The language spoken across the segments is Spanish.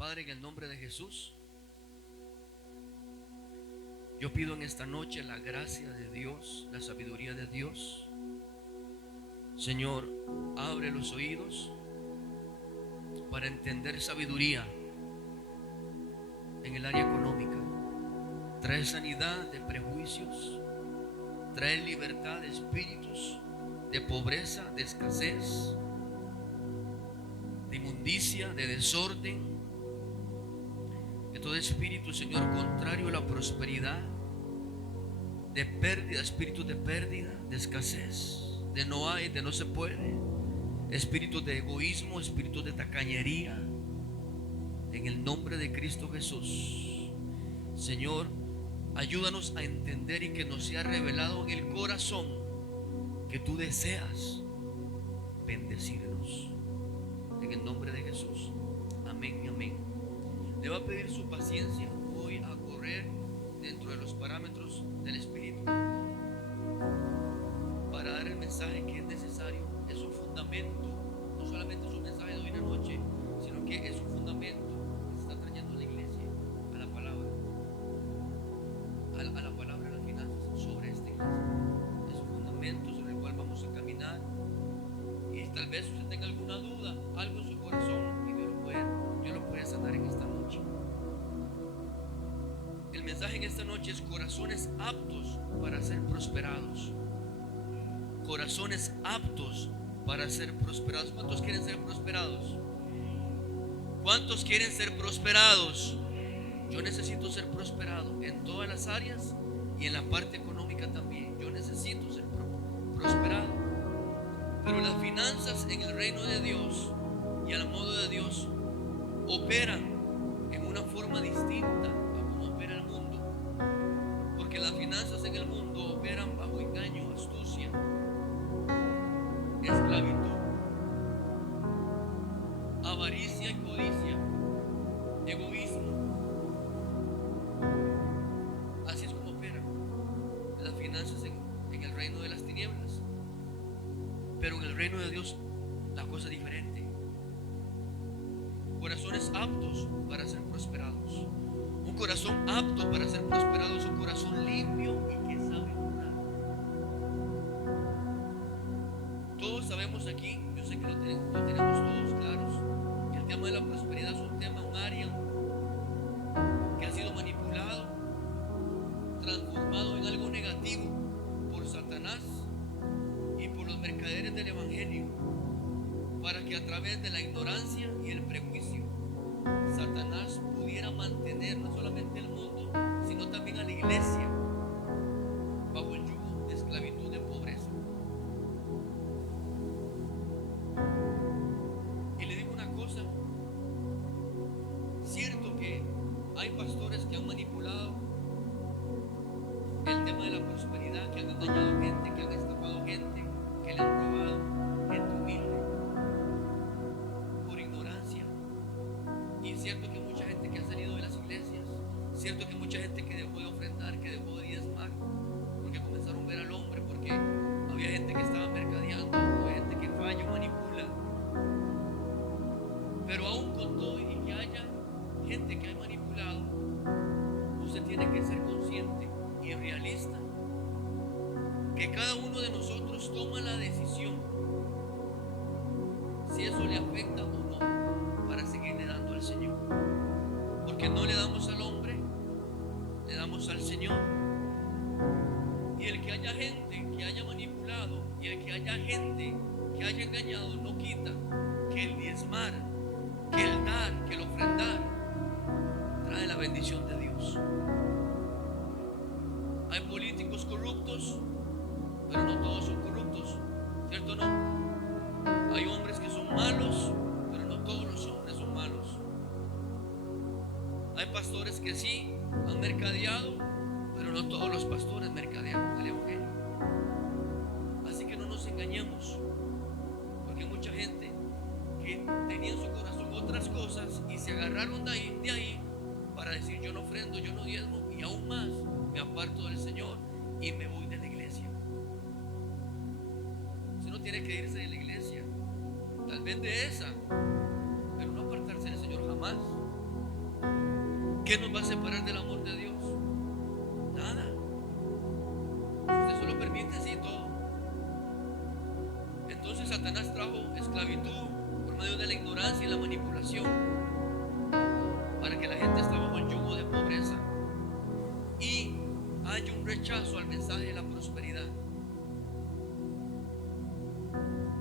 Padre, en el nombre de Jesús, yo pido en esta noche la gracia de Dios, la sabiduría de Dios. Señor, abre los oídos para entender sabiduría en el área económica. Trae sanidad de prejuicios, trae libertad de espíritus, de pobreza, de escasez, de inmundicia, de desorden, de todo espíritu, Señor, contrario a la prosperidad, de pérdida, espíritu de pérdida, de escasez, de no hay, de no se puede, espíritu de egoísmo, espíritu de tacañería, en el nombre de Cristo Jesús. Señor, ayúdanos a entender y que nos sea revelado en el corazón que tú deseas bendecirnos, en el nombre de Jesús. Amén y amén. Le va a pedir su paciencia. Voy a correr dentro de los parámetros del Espíritu para dar el mensaje que es necesario. Es un fundamento, no solamente es un mensaje de hoy en la noche, sino que es un fundamento que se está trayendo a la iglesia, a la palabra, a la palabra de las finanzas sobre esta iglesia. Es un fundamento sobre el cual vamos a caminar, y tal vez usted tenga alguna duda, algo en su corazón, y Dios lo puede sanar en esta noche. El mensaje en esta noche es corazones aptos para ser prosperados. Corazones aptos para ser prosperados. ¿Cuántos quieren ser prosperados? ¿Cuántos quieren ser prosperados? Yo necesito ser prosperado en todas las áreas y en la parte económica también. Yo necesito ser prosperado. Pero las finanzas en el reino de Dios y al modo de Dios operan en una forma distinta a como opera el mundo. Porque las finanzas en el mundo operan bajo engaño, astucia, esclavitud, avaricia y codicia, egoísmo. Así es como operan las finanzas en el reino de las tinieblas. Pero en el reino de Dios la cosa es diferente. Corazones aptos para ser prosperados. Un corazón apto para ser prosperado es un corazón limpio y que sabe orar. Todos sabemos aquí, yo sé que lo tenemos todos claros, que el tema de la prosperidad es un tema, un área que ha sido manipulado, transformado en algo negativo por Satanás y por los mercaderes del evangelio, para que a través de la ignorancia y el prejuicio Satanás pudiera mantener no solamente el mundo, sino también a la iglesia bajo el yugo de esclavitud, de pobreza. Y le digo una cosa, cierto que hay pastores que han manipulado el tema de la prosperidad, que han engañado gente, que han estafado gente, que le han robado gente humilde por ignorancia. Y es cierto que mucha gente que ha salido de las iglesias, cierto que mucha gente que dejó de ofrendar, que dejó de diezmar, porque comenzaron a ver al hombre, porque había gente que estaba mercadeando, había gente que falla o manipula. Pero aún con todo y que haya gente que ha manipulado, usted tiene que ser consciente y realista que cada uno de nosotros toma la decisión si eso le afecta o no para seguirle dando al Señor, porque no le damos al hombre, le damos al Señor. Y el que haya gente que haya manipulado y el que haya gente que haya engañado no quita que el diezmar, que el dar, que el ofrendar trae la bendición de Dios. Hay políticos corruptos, pero no todos son corruptos, ¿cierto o no? Hay hombres que son malos, pero no todos los hombres son malos. Hay pastores que sí han mercadeado, pero no todos los pastores mercadean el evangelio. Así que no nos engañemos, porque hay mucha gente que tenía en su corazón otras cosas y se agarraron de ahí para decir: yo no ofrendo, yo no diezmo, y aún más me aparto del Señor y me voy de la iglesia. Usted no tiene que irse de la iglesia, tal vez de esa, pero no apartarse del Señor jamás. ¿Qué nos va a separar del amor de Dios? Nada. Si usted solo permite, sí, todo. Entonces Satanás trajo esclavitud por medio de la ignorancia y la manipulación, para que la gente esté bajo el yugo de pobreza y haya un rechazo al mensaje de la prosperidad.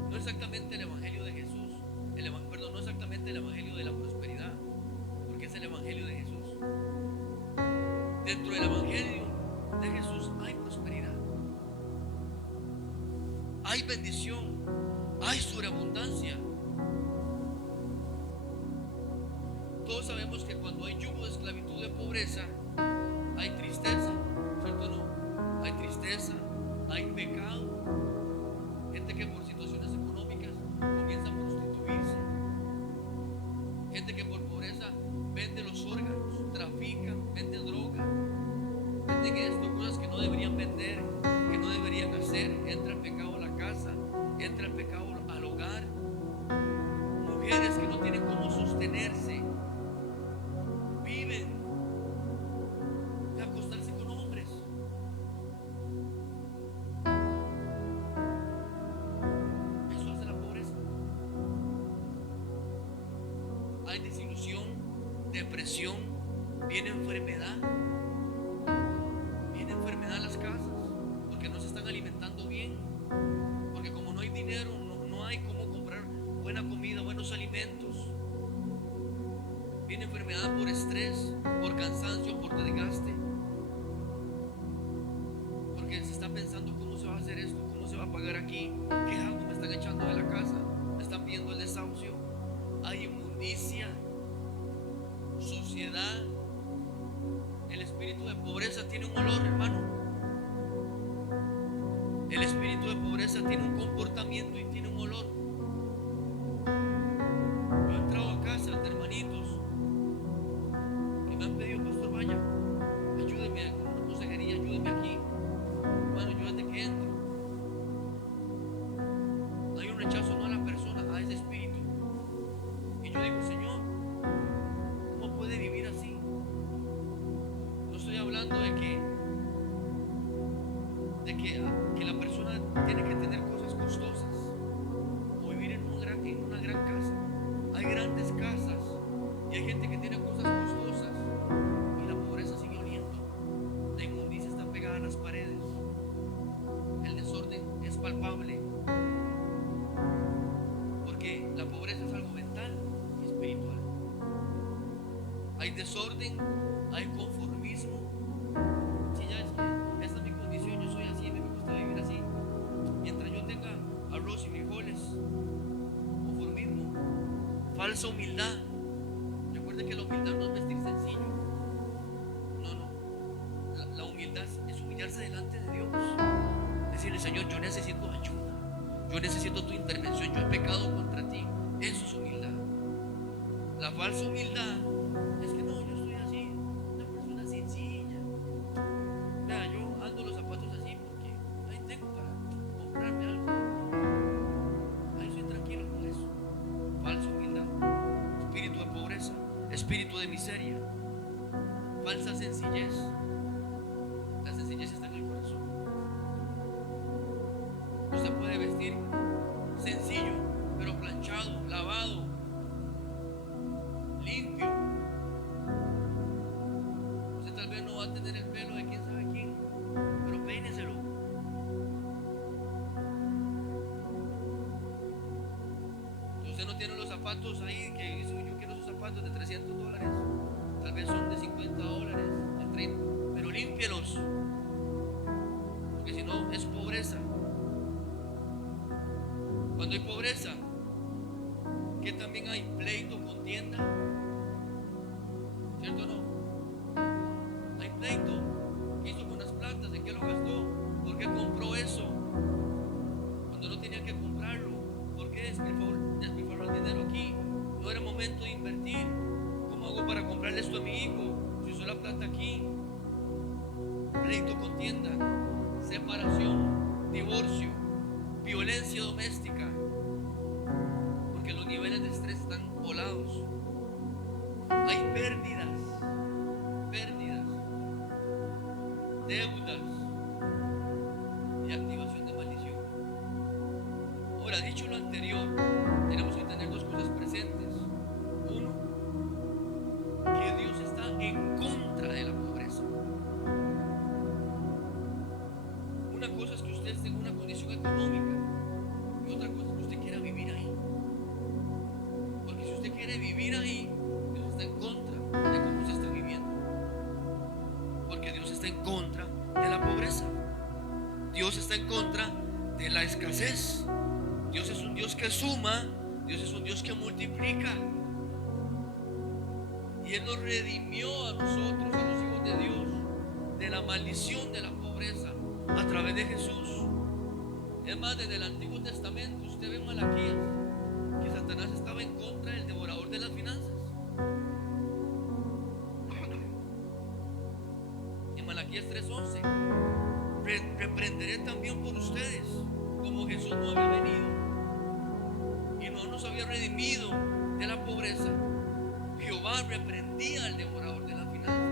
No exactamente el evangelio de Jesús, no exactamente el evangelio de la prosperidad, porque es el evangelio de Jesús. Dentro del evangelio de Jesús hay prosperidad, hay bendición, hay sobreabundancia. Todos sabemos que cuando hay yugo de esclavitud, de pobreza, hay tristeza, ¿cierto o no? Hay tristeza, hay pecado. Gente que por situaciones económicas comienza a prostituirse. Gente que por pobreza vende los órganos, trafican, vende droga, venden esto, cosas que no deberían vender, que no deberían hacer. Entra el pecado a la casa, entra el pecado al hogar. Mujeres que no tienen cómo sostenerse, viven de acostarse con hombres. Eso hace la pobreza. Hay desilusión, depresión, viene enfermedad a las casas, porque no se están alimentando bien, porque como no hay dinero, no hay cómo comprar buena comida, buenos alimentos. Viene enfermedad por estrés, por cansancio, por desgaste, porque se está pensando cómo se va a hacer esto, cómo se va a pagar aquí, qué hago, me están echando de la casa, me están pidiendo el desahucio. Hay inmundicia, suciedad. El espíritu de pobreza tiene un olor, hermano. El espíritu de pobreza tiene un comportamiento y tiene un olor. Yo he entrado a casas de hermanitos que me han pedido: pastor, vaya, ayúdeme con una consejería, ayúdeme aquí. Hermano, yo desde que entro hay un rechazo, no a la persona, a ese espíritu. Y yo digo: Señor, ¿cómo puede vivir así? No estoy hablando de que la persona tiene que tener cosas costosas o vivir en una gran casa. Hay grandes casas y hay gente que tiene cosas costosas y la pobreza sigue oliendo. La inmundicia está pegada a las paredes. El desorden es palpable, porque la pobreza es algo mental y espiritual. Hay desorden, hay conformismo. Si ya es que esta es mi condición, yo soy así, me gusta vivir así. Mientras yo tenga arroz y frijoles, conformismo, falsa humildad. Recuerden que la humildad no es vestir sencillo. No. La humildad es humillarse delante de Dios. Decirle: Señor, yo necesito ayuda, yo necesito tu intervención, yo he pecado contra ti. Eso es humildad. La falsa humildad es que no, yo estoy así, una persona sencilla. Vea, yo ando los zapatos así porque ahí tengo para comprarme algo. Ahí soy tranquilo con eso. Falsa humildad, espíritu de pobreza, espíritu de miseria, falsa sencillez. La sencillez está en el corazón. Usted puede vestir sencillo, pero planchado, lavado, limpio. Usted tal vez no va a tener el pelo de quién sabe quién, pero peíneselo. Usted no tiene los zapatos ahí que dice: yo quiero esos zapatos de $300, tal vez son de $50, de 30, pero límpielos, porque si no es pobreza. Cuando hay pobreza, que también hay pleito, contienda, ¿cierto o no? Hay pleito. ¿Qué hizo con las plantas? ¿En qué lo gastó? ¿Por qué compró eso cuando no tenía que comprarlo? ¿Por qué despilfarró el dinero aquí? No era momento de invertir. ¿Cómo hago para comprarle esto a mi hijo si usó la plata aquí? Pleito, contienda, separación, divorcio, violencia doméstica, porque los niveles de estrés están volados. Hay pérdidas, deudas y activación de maldición. Ahora, dicho lo anterior, tenemos que tener dos cosas presentes. Uno, que Dios está en contra de la pobreza. Una cosa es que usted esté en una condición económica y otra cosa es que usted quiera vivir ahí. Porque si usted quiere vivir ahí, Dios está en contra de cómo se está viviendo. Porque Dios está en contra de la pobreza. Dios está en contra de la escasez. Dios es un Dios que suma. Dios es un Dios que multiplica. Y Él nos redimió a nosotros, a los hijos de Dios, de la maldición de la pobreza a través de Jesús. Es más, desde el Antiguo Testamento usted ve en Malaquías que Satanás estaba en contra del devorador de las finanzas. En Malaquías 3:11, reprenderé también por ustedes, como Jesús no había venido y no nos había redimido de la pobreza. Jehová reprendía al devorador de las finanzas.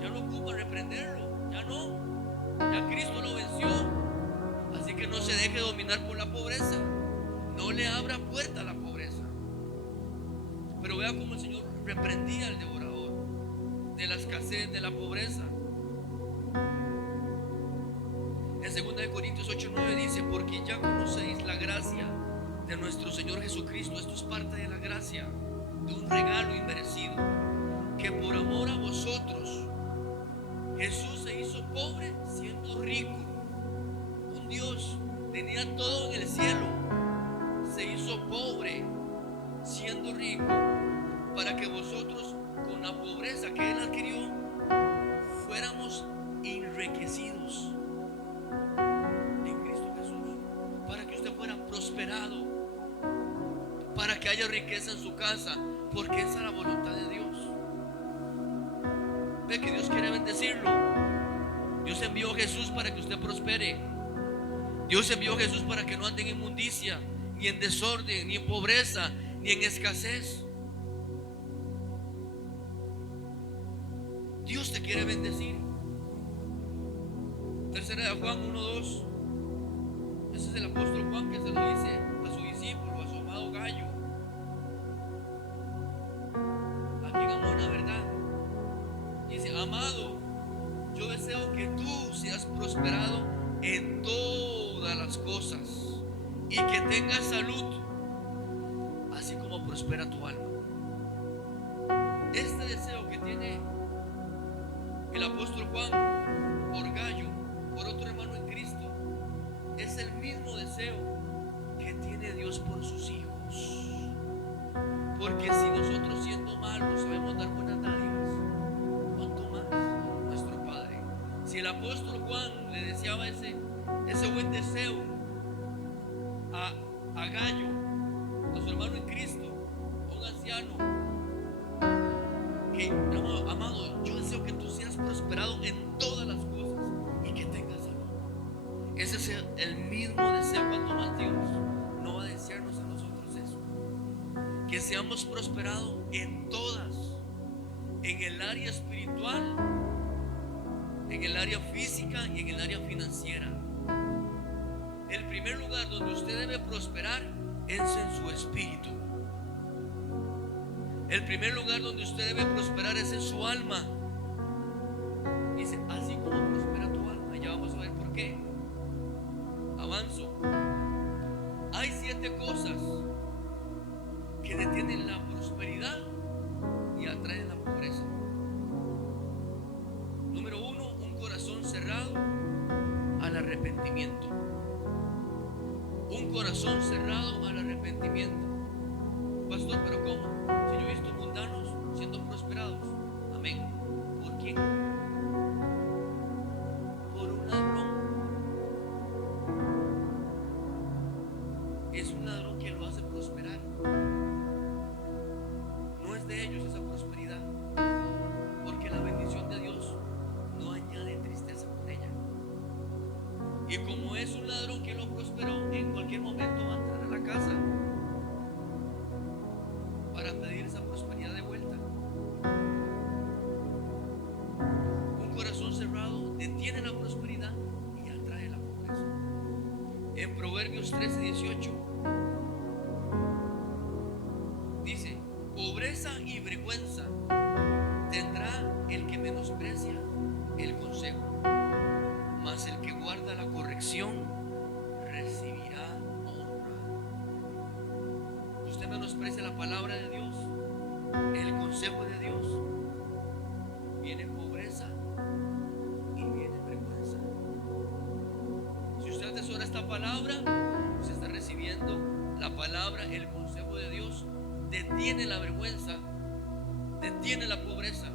Ya no ocupa reprenderlo, ya no. Ya Cristo lo venció. Así que no se deje dominar por la pobreza. No le abra puerta a la pobreza. Pero vea cómo el Señor reprendía al devorador de la escasez, de la pobreza. En 2 Corintios 8:9 dice: porque ya conocéis la gracia de nuestro Señor Jesucristo. Esto es parte de la gracia, de un regalo inmerecido, que por amor a vosotros Jesús se hizo pobre siendo rico. Un Dios tenía todo en el cielo, se hizo pobre siendo rico, para que vosotros con la pobreza que Él adquirió fuéramos enriquecidos en Cristo Jesús, para que usted fuera prosperado, para que haya riqueza en su casa, porque esa es la voluntad de Dios. Ve que Dios quiere bendecirlo. Dios envió a Jesús para que usted prospere. Dios envió a Jesús para que no ande en inmundicia, ni en desorden, ni en pobreza, ni en escasez. Dios te quiere bendecir. Tercera de Juan 1:2. Ese es el apóstol Juan que se lo dice a su discípulo, a su amado Gallo, a quien amó la verdad. Dice: amado, yo deseo que tú seas prosperado en todas las cosas y que tengas salud, así como prospera tu alma. Este deseo que tiene el apóstol Juan por Gallo, por otro hermano en Cristo, es el mismo deseo que tiene Dios por sus hijos. Porque si nosotros, siendo malos, sabemos dar buenas dádivas, ¿cuánto más nuestro Padre? Si el apóstol Juan le deseaba ese buen deseo a Gallo, a su hermano en Cristo, a un anciano, que: amado, yo deseo que tú seas prosperado en todas las cosas y que tengas salud. Ese es el mismo deseo. Cuanto más Dios no va a desearnos a nosotros eso, que seamos prosperados en todas, en el área espiritual, en el área física y en el área financiera. El primer lugar donde usted debe prosperar es en su espíritu. El primer lugar donde usted debe prosperar es en su alma. Dice: así como prospera tu alma. Ya vamos a ver por qué. Avanzo. Hay 7 cosas que detienen la prosperidad y atraen la pobreza. Número 1, un corazón cerrado al arrepentimiento. Un corazón cerrado al arrepentimiento. Pastor, ¿pero cómo? Si yo he visto mundanos siendo prosperados. Amén. ¿Por quién? Por un ladrón. Es un ladrón que lo hace prosperar. No es de ellos esa prosperidad, porque la bendición de Dios no añade tristeza con ella. Y como es un ladrón que lo prosperó, en cualquier momento va a entrar a la casa para pedir esa prosperidad. Proverbios 13:18 dice: pobreza y vergüenza tendrá el que menosprecia el consejo, mas el que guarda la corrección recibirá honra. Si usted menosprecia la palabra de Dios, el consejo de Dios, viene pobreza y viene vergüenza. Si usted atesora esta palabra, usted está recibiendo la palabra, el consejo de Dios. Detiene la vergüenza, detiene la pobreza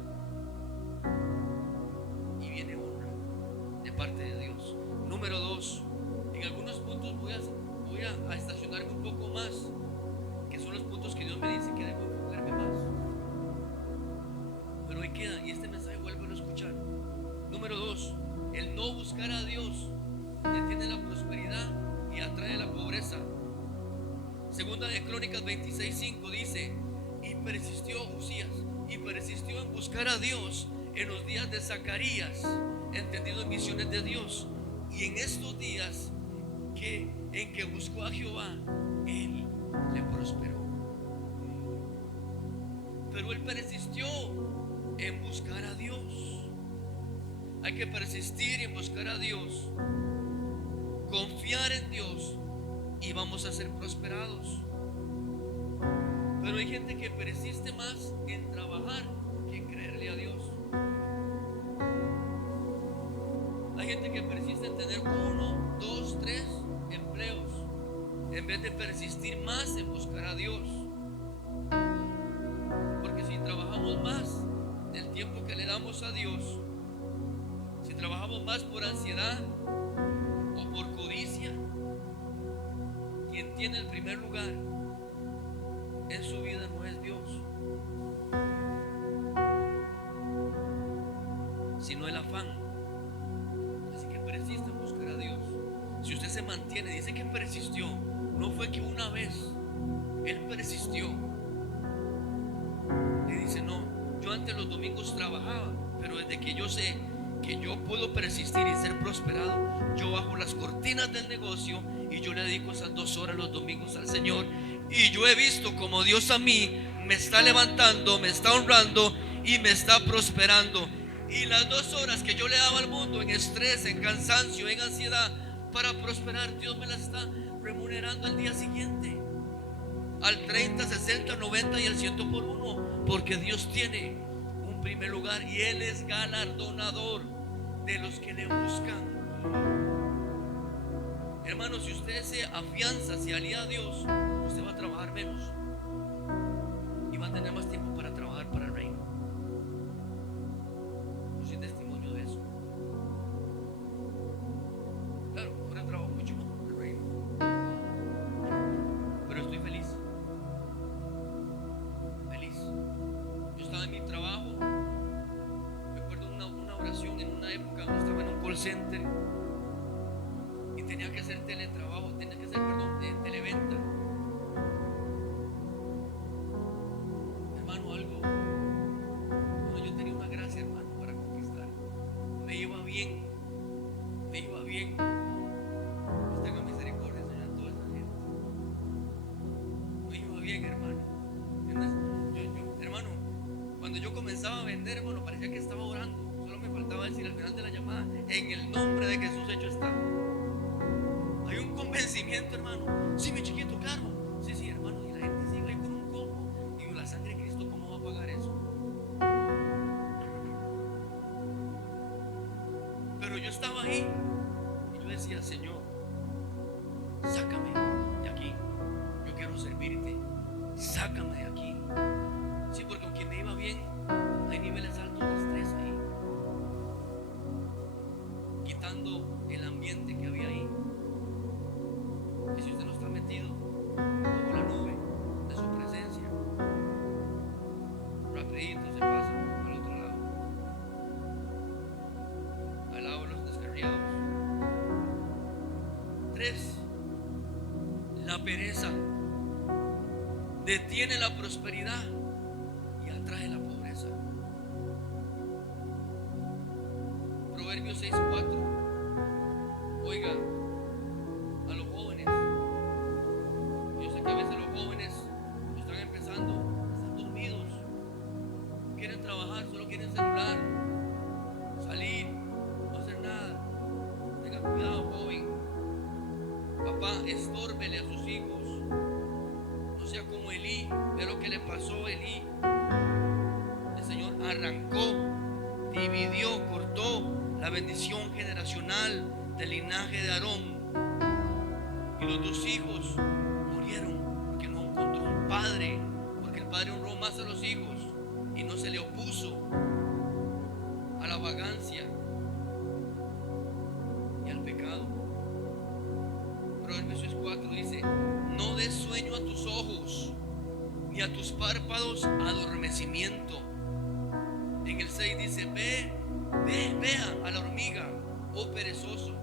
y viene honra de parte de Dios. Número 2, en algunos puntos voy a estacionarme un poco más, que son los puntos que Dios me dice que debo enfocarme más. Pero ahí queda, y este mensaje vuelvo a escuchar. Número 2, el no buscar a Dios detiene la prosperidad y atrae la pobreza. Segunda de Crónicas 26:5 dice: y persistió Usías, y persistió en buscar a Dios en los días de Zacarías, entendido en visiones de Dios, y en estos días en que buscó a Jehová, él le prosperó. Pero él persistió en buscar a Dios. Hay que persistir en buscar a Dios, confiar en Dios, y vamos a ser prosperados. Pero hay gente que persiste más en trabajar que en creerle a Dios. Hay gente que persiste en tener 1, 2, 3 empleos, en vez de persistir más en buscar a Dios. Porque si trabajamos más del tiempo que le damos a Dios, si trabajamos más por ansiedad o por codicia, quien tiene el primer lugar en su vida no es Dios, sino el afán. Así que persiste en buscar a Dios. Si usted se mantiene, dice que persistió, no fue que una vez, él persistió. Y dice: no, yo antes los domingos trabajaba, pero desde que yo sé que yo puedo persistir y ser prosperado, yo bajo las cortinas del negocio y yo le dedico esas 2 horas los domingos al Señor. Y yo he visto como Dios a mí me está levantando, me está honrando y me está prosperando. Y las 2 horas que yo le daba al mundo en estrés, en cansancio, en ansiedad, para prosperar, Dios me las está remunerando al día siguiente, al 30, 60, 90 y al 100 por 1, porque Dios tiene un primer lugar y Él es galardonador de los que le buscan. Hermano, si usted se afianza, se alía a Dios, usted va a trabajar menos y va a tener más tiempo para trabajar para el reino. Yo soy testimonio de eso. Claro, ahora trabajo mucho más para el reino, pero estoy feliz. Feliz. Yo estaba en mi trabajo. Recuerdo una oración en una época donde estaba en un call center y tenía que hacer teletrabajo, televenta. Hermano, bueno, yo tenía una gracia, hermano, para conquistar. Me iba bien. Dios tenga misericordia, Señor, de toda esa gente. Me iba bien, hermano. Hermano, cuando yo comenzaba a vender, hermano, parecía que estaba orando. Solo me faltaba decir al final de la llamada: en el nombre de Jesús hecho está. Hay un convencimiento, hermano. Sí, mi chiquito, claro. Sí, hermano. Y la gente sigue ahí con un combo. Digo, la sangre de Cristo, ¿cómo va a pagar eso? Pero yo estaba ahí y yo decía: Señor, sácame de aquí. Yo quiero servirte. Sácame de aquí. Sí, porque aunque me iba bien, hay niveles altos de estrés ahí, quitando el ambiente que había ahí. Y si usted no está metido bajo la nube de su presencia, rapidito se pasa al otro lado, al lado de los descarriados. 3, la pereza detiene la prosperidad y atrae la pobreza. Proverbios 6:4. Oiga, a los jóvenes, quieren trabajar, solo quieren celular, salir, no hacer nada. Tenga cuidado, joven. Papá, estórbele a sus hijos. No sea como Elí. Ve lo que le pasó a Elí. El Señor arrancó, dividió, cortó la bendición generacional del linaje de Aarón. Y los dos hijos murieron porque no encontró un padre, porque el padre honró más a los hijos y no se le opuso a la vagancia y al pecado. Proverbios 4 dice: no des sueño a tus ojos, ni a tus párpados adormecimiento. En el 6 dice: vea a la hormiga, oh perezoso,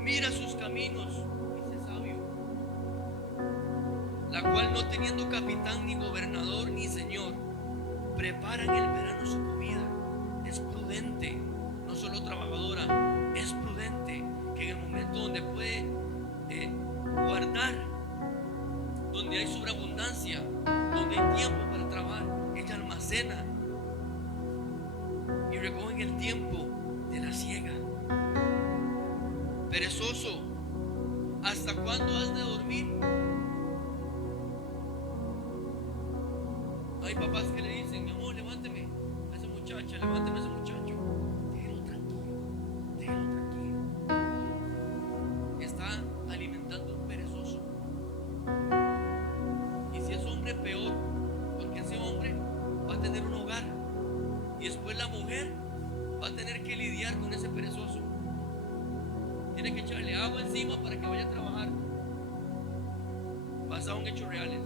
mira sus caminos, dice sabio, la cual no teniendo capitán, ni gobernador, ni señor, prepara en el verano su comida. Es prudente, no solo trabajadora, es prudente, que en el momento donde puede guardar, donde hay sobreabundancia, donde hay tiempo para trabajar, ella almacena y recoge en el tiempo de la siega. Perezoso, ¿hasta cuándo has de dormir? Hay papás que le dicen: mi amor, levánteme a esa muchacha, levánteme a ese muchacho. Déjelo tranquilo, déjelo tranquilo. Está alimentando un perezoso. Y si es hombre, peor, porque ese hombre va a tener un hogar y después la mujer va a tener que lidiar con ese perezoso. Tiene que echarle agua encima para que vaya a trabajar. Basado en hechos reales.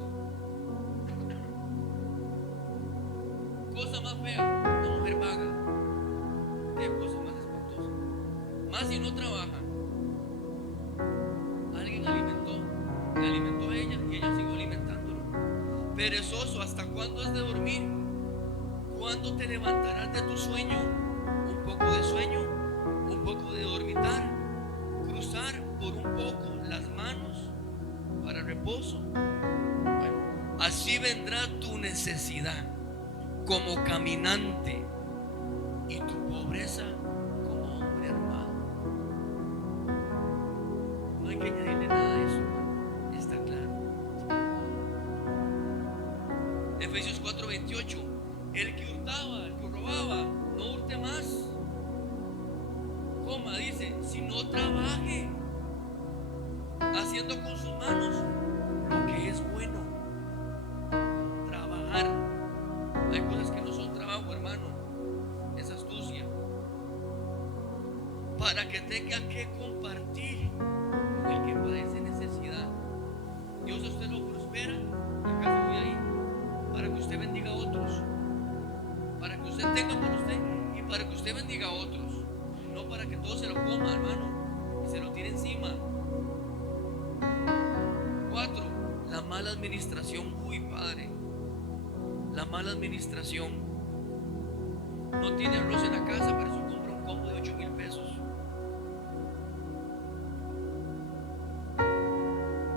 Cosa más fea, una mujer vaga. Qué cosa más espantosa. Más si no trabaja. Alguien le alimentó a ella y ella siguió alimentándolo. Perezoso, ¿hasta cuándo has de dormir? ¿Cuándo te levantarás de tu sueño? Un poco de sueño, un poco de dormitar, cruzar por un poco las manos para reposo. Bueno, así vendrá tu necesidad como caminante y tu pobreza como hombre armado. No hay que añadirle nada a eso, está claro. Efesios 4:28: el que hurtaba, el que robaba, no hurte más. Coma, dice, si no trabaje haciendo con sus manos lo que es bueno. Trabajar. Hay cosas que no son trabajo, hermano, es astucia, para que tenga que compartir con el que padece necesidad. Dios a usted lo prospera, acá se voy ahí, para que usted bendiga a otros, para que usted tenga por usted y para que usted bendiga a otros, no para que todo se lo coma, hermano, y se lo tire encima. 4, la mala administración. Uy, padre, la mala administración. No tiene arroz en la casa, pero eso compra un combo de 8,000 pesos.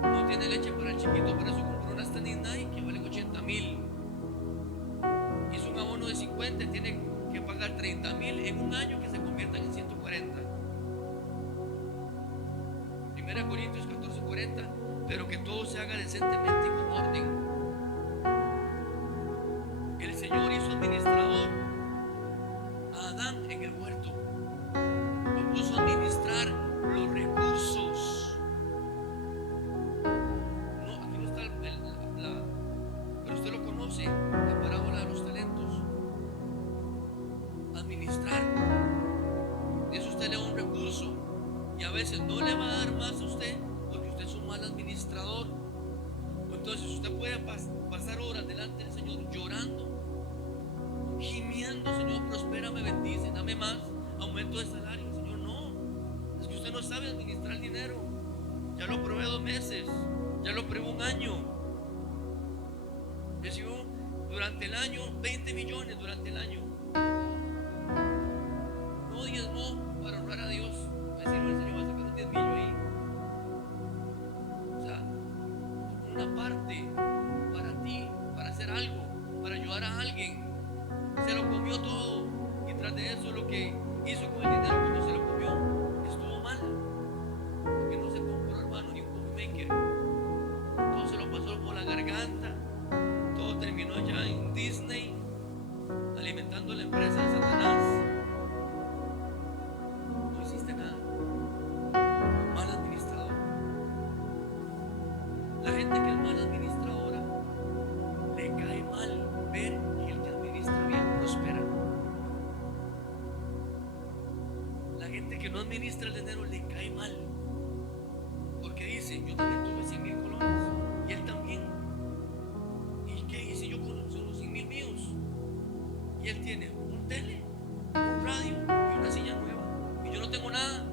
No tiene leche para el chiquito, pero eso compró una Stand Night que vale 80,000. Hizo un abono de 50 y tiene que pagar 30,000 en un año, que se conviertan en 140. 1 Corintios 14:40: pero que todo se haga decentemente y con orden. El Señor hizo administrador a Adán en el huerto. Lo puso a administrar los recursos. No, aquí no está pero usted lo conoce, la parábola de los talentos. Administrar. Eso usted le da un recurso y a veces no le va a dar más a usted porque usted es un mal administrador. Entonces usted puede pasar horas delante del Señor llorando, gimiendo: Señor, prospérame, bendice, dame más, aumento de salario. Señor, no, es que usted no sabe administrar el dinero. Ya lo probé 2 meses, ya lo probé 1 año. Recibió durante el año 20 millones durante el año. No diezmó para honrar a Dios. Va a decir: el Señor va a sacar un 10 millones ahí. O sea, una parte para ti, para hacer algo, para ayudar a alguien. alguien se lo comió todo y tras de eso lo que hizo con el dinero cuando se lo comió estuvo mal, porque no se compró, hermano, ni un coffee maker. Todo se lo pasó por la garganta. Todo terminó ya en Disney, alimentando la empresa de Satanás. No hiciste nada. Mal administrador. La gente que es mal administradora le cae mal ver que el que administra bien prospera. La gente que no administra el dinero le cae mal, porque dice: yo también tuve 100,000 colones y él también. ¿Y qué hice yo con los 100,000 míos? Y él tiene un tele, un radio y una silla nueva, y yo no tengo nada.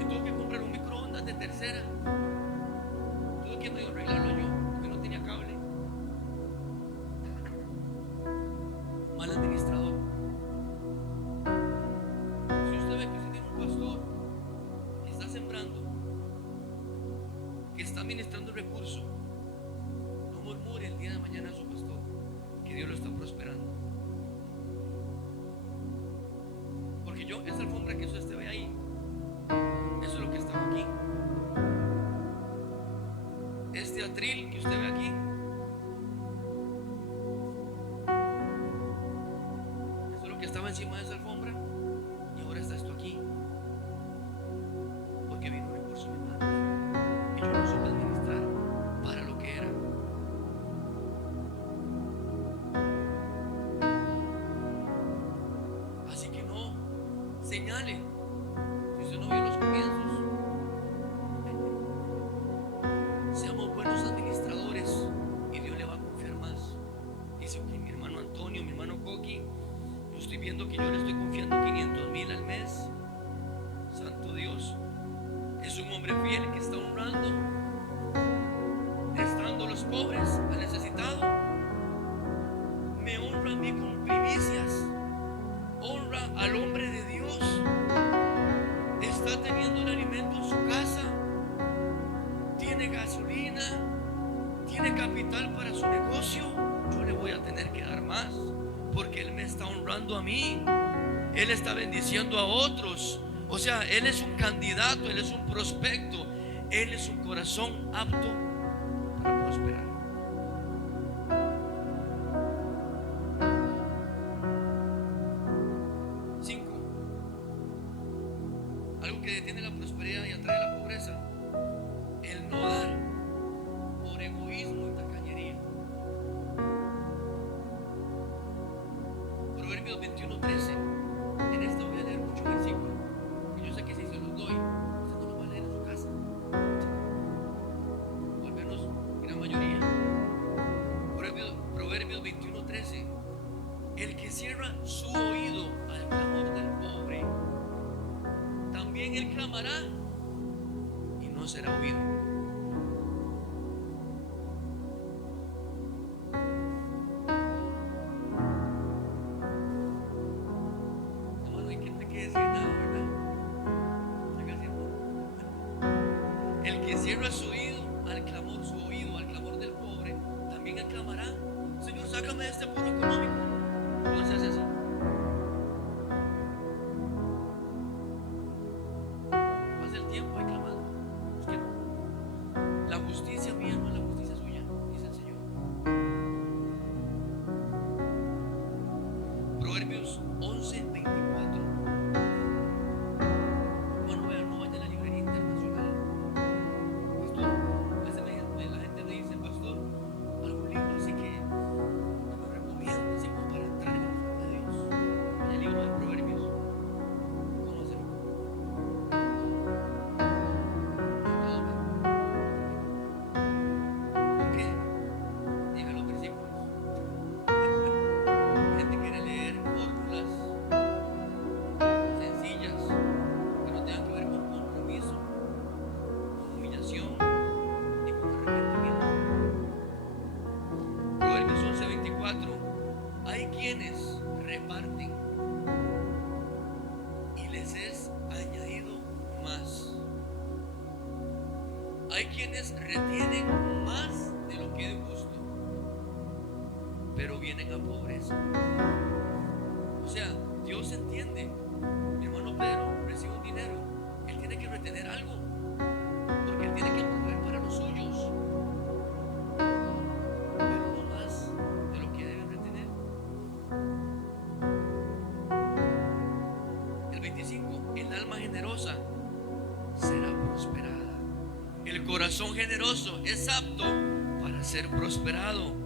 Yo tuve que comprar un microondas de tercera. Tuve que medio arreglarlo yo porque no tenía cable. Mal administrador. Si usted ve que usted tiene un pastor que está sembrando, que está administrando el recurso, no murmure el día de mañana a su pastor que Dios lo está prosperando. Porque yo, esa alfombra que usted ve ahí, eso es lo que estaba aquí. Este atril que usted ve aquí, eso es lo que estaba encima de esa alfombra, y ahora está esto aquí. Porque vino un recurso, mis hermanos, y yo no supe administrar para lo que era. Así que no señale. Si usted no vio los comienzos, seamos buenos administradores y Dios le va a confiar más. Dice que mi hermano Antonio, mi hermano Coqui, yo estoy viendo que yo le estoy confiando 500,000 al mes. Santo Dios, es un hombre fiel que está honrando, estando los pobres, al necesitado. Me honra a mí con primicias, honra al hombre de Dios. Está teniendo un alimento en su casa, tiene gasolina, tiene capital para su negocio. Yo le voy a tener que dar más, porque Él me está honrando a mí. Él está bendiciendo a otros. O sea, Él es un candidato, Él es un prospecto, Él es un corazón apto para prosperar. Algo que detiene la prosperidad y atrae la pobreza: el no dar por egoísmo y tacañería. Proverbios 21:13. En esta voy a leer muchos versículos, y yo sé que si se los doy, usted no los va a leer en su casa, o al menos gran mayoría. Proverbios 21:13. El que cierra su oído al clamor del pobre, también él clamará y no será oído. Hermano, hay que no hay que decir nada, ¿verdad? El que cierra su oído al clamor del pobre, también él clamará: Señor, sácame de este apuro económico. No se hace así. Pasa el tiempo ahí clamando. Es que no. La justicia mía no es la justicia suya, dice el Señor. Proverbios 11:24. Bueno, vean, no vaya a la librería internacional. Pastor, la gente me dice: pastor, algún libro así que me recomienda, así como para entrar en el reino de Dios. Vaya al libro de Proverbios. Conócelo. ¿Por qué? Diga los versículos. Gente quiere leer fórmulas sencillas que no tengan que ver con compromiso, con humillación ni con arrepentimiento. Proverbios 11:24. Hay quienes reparten y les es añadido más. Hay quienes retienen más de lo que es justo, pero vienen a pobreza. O sea, Dios entiende. Mi hermano Pedro recibe un dinero, él tiene que retener algo, porque él tiene que proveer para los suyos, pero no más de lo que debe retener. El 25, el alma generosa será prosperada. El corazón generoso es apto para ser prosperado.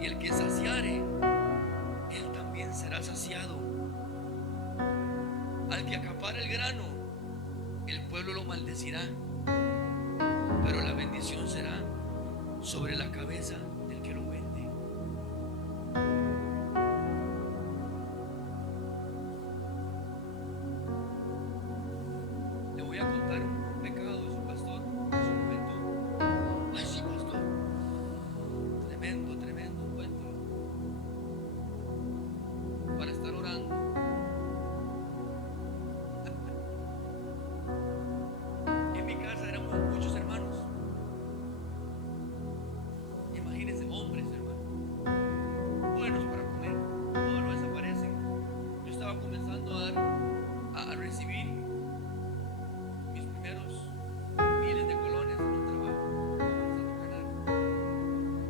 Y el que saciare, él también será saciado. Al que acapara el grano, el pueblo lo maldecirá, pero la bendición será sobre la cabeza del que lo vende. Le voy a contar un pecado de su pastor en su juventud. Ay, sí, pastor. Tremendo, tremendo. Cuéntalo para estar orando. En mi casa éramos muchos hermanos. Imagínense, hombres, hermano, buenos para comer, todos lo desaparecen. Yo estaba comenzando a recibir mis primeros miles de colones en un trabajo, comenzando a ganar.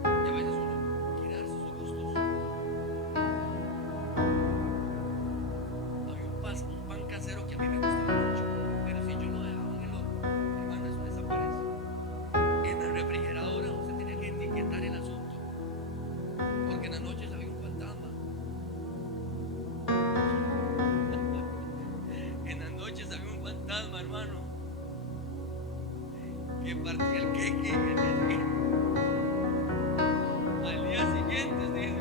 Y a veces uno quiere darse sus gustos. Había un pan casero que a mí me gustaba mucho, pero si yo lo dejaba en el horno, hermano, eso desaparece. En la refrigeradora usted tiene que etiquetar el asunto, porque en las noches había un fantasma. En las noches había un fantasma, hermano, que partía el queque. Al día siguiente se dice,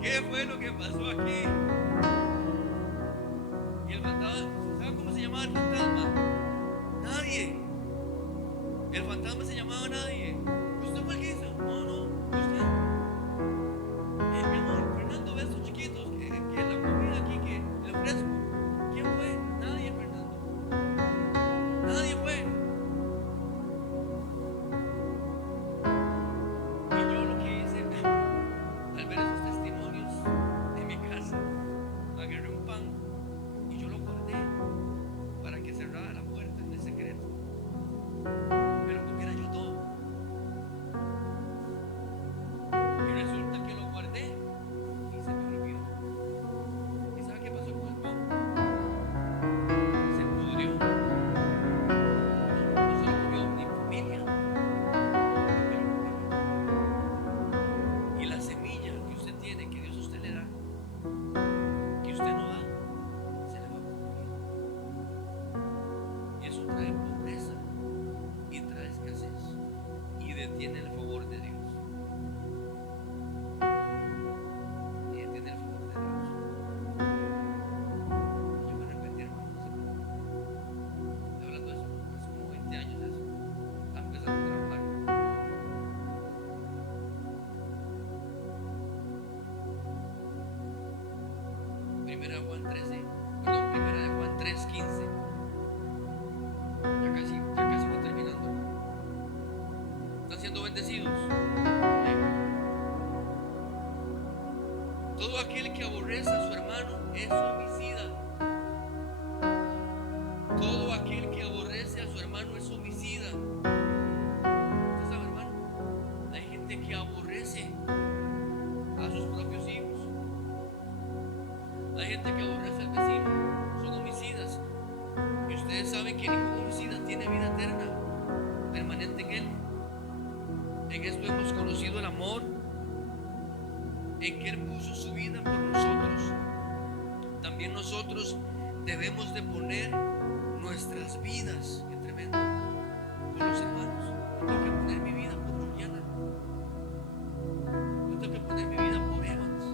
¿qué fue lo que pasó aquí? Y el fantasma, ¿sabe cómo se llamaba el fantasma? Nadie. El fantasma se llamaba Nadie. ¿Usted fue el que hizo? No, no, usted. Mi amor, Fernando, ve a estos chiquitos que la comida aquí que le ofrezco. ¿Quién fue? Nadie, Fernando. Nadie fue. Y yo lo que hice, al ver esos testimonios en mi casa, agarré un pan y yo lo guardé para que cerrara la puerta en el secreto. Me lo comiera yo todo. Y resulta que lo guardé y se me olvidó. ¿Y sabe qué pasó con el pan? Se pudrió. No se lo comió mi familia, me lo comí yo. Y la semilla que usted tiene, que Dios a usted le da, que usted no da, se le va a pudrir. Y eso trae pobreza y trae escasez y detiene el favor de Dios. Y detiene el favor de Dios. Yo me arrepentí, hermano, hace poco. Estoy hablando de eso hace como 20 años de eso. Estaba empezando a trabajar. Primera de Juan 13, perdón, primera de Juan 3:15. Ya casi voy terminando. ¿Están siendo bendecidos? Todo aquel que aborrece a su hermano es homicida. Todo aquel que aborrece a su hermano es homicida. ¿Usted sabe, hermano? Hay gente que aborrece a sus propios hijos. Hay gente que aborrece al vecino. Son homicidas. Y ustedes saben que ningún homicida tiene vida eterna permanente en él. En esto hemos conocido el amor, en que Él puso su vida por nosotros. También nosotros debemos de poner nuestras vidas, qué tremendo, por los hermanos. Yo tengo que poner mi vida por Juliana. Yo tengo que poner mi vida por Evans.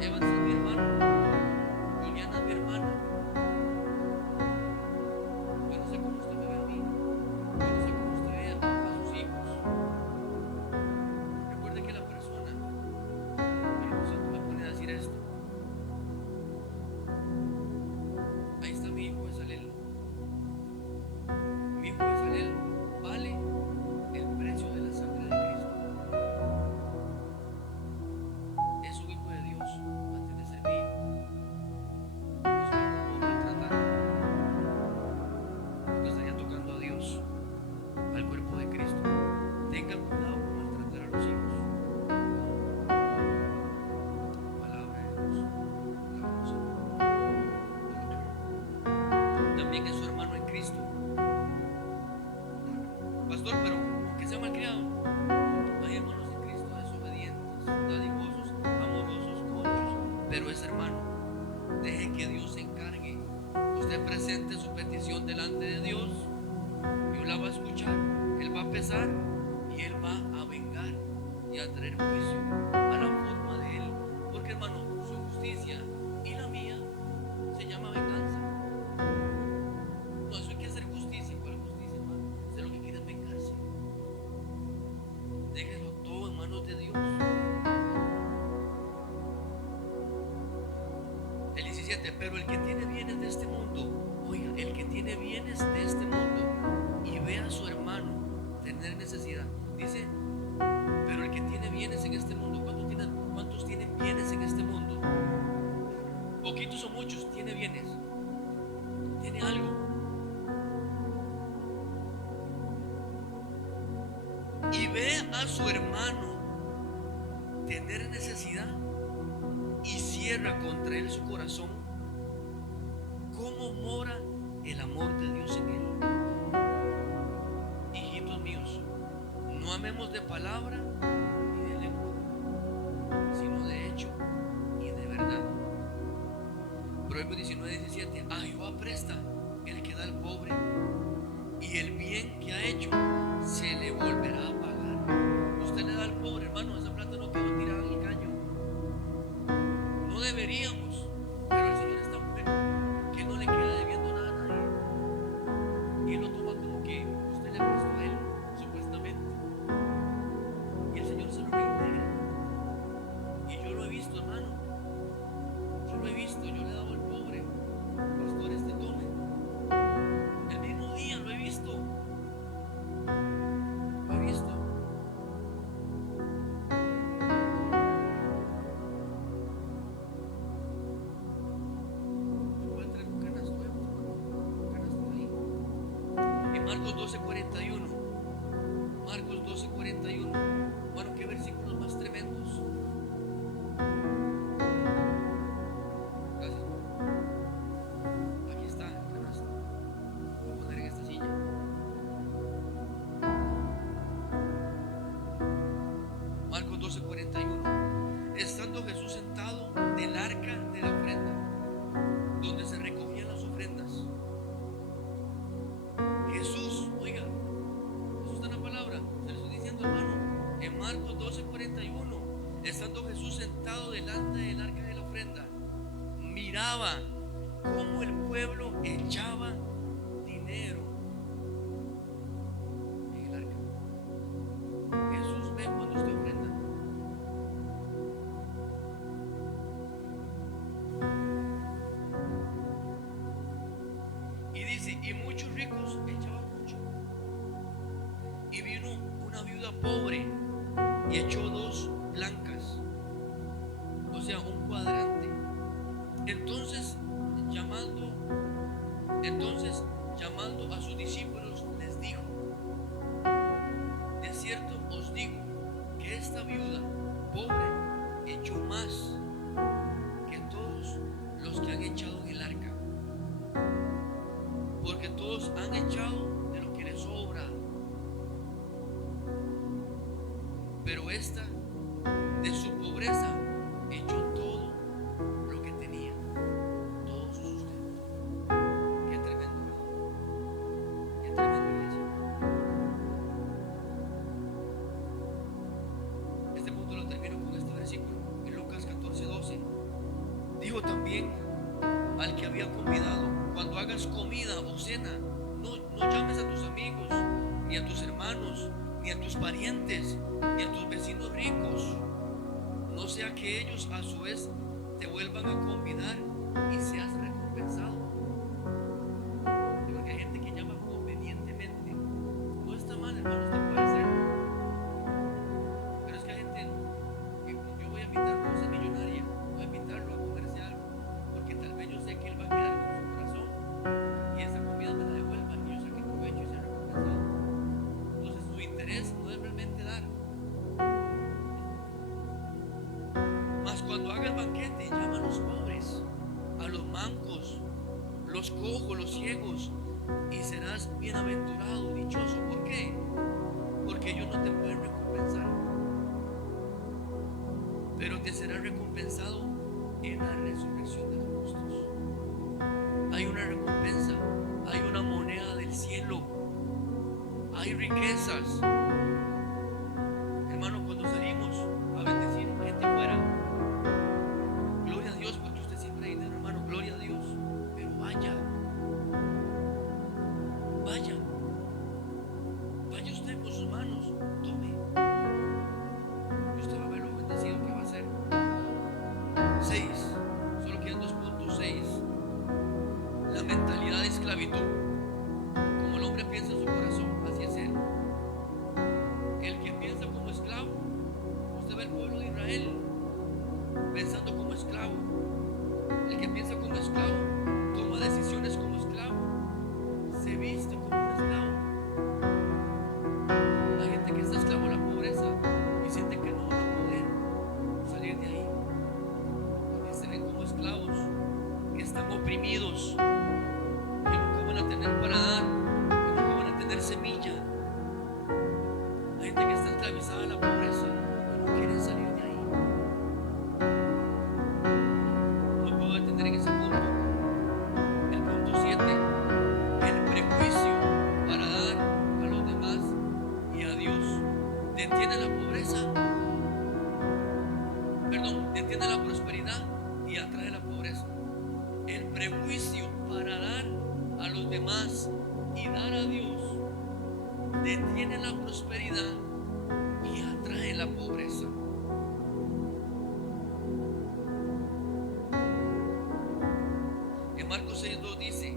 Evans es mi hermano, Juliana es mi hermana. Yo no sé cómo usted me ve a mí, yo no sé cómo usted ve a sus hijos. Recuerde que la persona, mi Dios Santo me pone a decir esto. Ahí está mi hijo Besalel. Mi hijo Besalel vale que Dios se encargue. Usted presente su petición delante de Dios, Dios la va a escuchar, Él va a pesar y Él va a vengar y a traer juicio a la forma de Él. Porque, hermano, su justicia y la mía se llama venganza. No, eso hay que hacer justicia. ¿Cuál justicia, hermano? Usted lo que quiere es vengarse. Déjelo todo en manos de Dios. El 17, pero el que tiene bienes de este mundo, oiga, el que tiene bienes de este mundo y ve a su hermano tener necesidad, dice, pero el que tiene bienes en este mundo, ¿cuántos tienen bienes en este mundo? Poquitos o muchos, tiene bienes, tiene algo. Y ve a su hermano tener necesidad y cierra contra él su corazón. ¿Cómo mora el amor de Dios en él? Hijitos míos, no amemos de palabra ni de lengua, sino de hecho y de verdad. Proverbios 19:17, a Jehová presta el que da al pobre, y el bien que ha hecho se le volverá a pagar. Usted le da al pobre, hermano, esa plata no quedó tirada al caño. No deberíamos, pero el Señor es tan bueno que no le queda debiendo nada a nadie. Y Él lo toma como que usted le prestó a Él, supuestamente. Y el Señor se lo reintegra. Y yo lo he visto, hermano. Yo lo he visto, yo le he dado al pobre. Pastores, te tomen. El mismo día lo he visto. Lo he visto. Marcos 12:41. Marcos 12:41. Bueno, qué versículos más tremendos. Gracias. Aquí está el canasto. Lo voy a poner en esta silla. Marcos 12:41. Estando Jesús sentado del arca de la ofrenda, donde se recogían las ofrendas. Jesús, oiga, eso está en la palabra, se lo estoy diciendo, hermano, en Marcos 12:41, estando Jesús sentado delante del arca de la ofrenda, miraba cómo el pueblo echaba dinero en el arca. Jesús ve cuando usted ofrenda. Y dice, y muchos ricos echaban mucho. Y vino una viuda pobre y echó 2 blancas, o sea, un cuadrante. Entonces llamando a sus discípulos, les dijo, de cierto os digo que esta viuda pobre echó más que todos los que han echado en el arca, porque todos han echado de lo que les sobra, pero esta de su pobreza echó todo lo que tenía, todo su sustento. Qué tremendo, ¿verdad? Qué tremendo, iglesia. Este punto lo termino con este versículo en Lucas 14:12. Dijo también al que había convidado, cuando hagas comida o cena, no llames a tus amigos, ni a tus hermanos, ni a tus parientes, ni a tus vecinos ricos, no sea que ellos a su vez te vuelvan a convidar y seas recompensado. Porque hay gente que llama convenientemente. No está mal, hermano, usted puede hacerlo. Pero es que hay gente que yo voy a invitarlo a ser millonaria, voy a invitarlo a comerse algo, porque tal vez yo sé que él va a quedar con su corazón y esa comida me la devuelvan y yo saque provecho y sea recompensado. Entonces su interés no es realmente dar. Mas cuando hagas banquete, llama a los pobres, a los mancos, los cojos, los ciegos, y serás bienaventurado, dichoso. ¿Por qué? Porque ellos no te pueden recompensar, pero te será recompensado en la resurrección de los justos. hay una recompensa, hay una moneda del cielo, hay riquezas. Hermano, cuando salimos a bendecir gente afuera, gloria a Dios porque usted siempre hay dinero, hermano, gloria a Dios. Pero vaya, vaya, vaya usted con sus manos, tome. Y usted va a ver lo bendecido que va a ser. 6, solo quedan 2.6. La mentalidad de esclavitud. Como el hombre piensa en su corazón, así es él. El que piensa como esclavo, usted ve el pueblo de Israel pensando como esclavo. El que piensa como esclavo toma decisiones como esclavo, se viste como un esclavo. Hay gente que está esclavo a la pobreza y siente que no van a poder salir de ahí, porque se ven como esclavos que están oprimidos, que nunca van a tener para dar, que nunca van a tener semilla. Hay gente que está esclavizada a la pobreza y no quieren salir de ahí. No puedo detener en ese punto. El punto 7, el prejuicio para dar a los demás y a Dios detiene la pobreza, detiene la prosperidad y atrae la pobreza. El prejuicio para dar a los demás y dar a Dios detiene la prosperidad y atrae la pobreza. En Marcos 6:2 dice: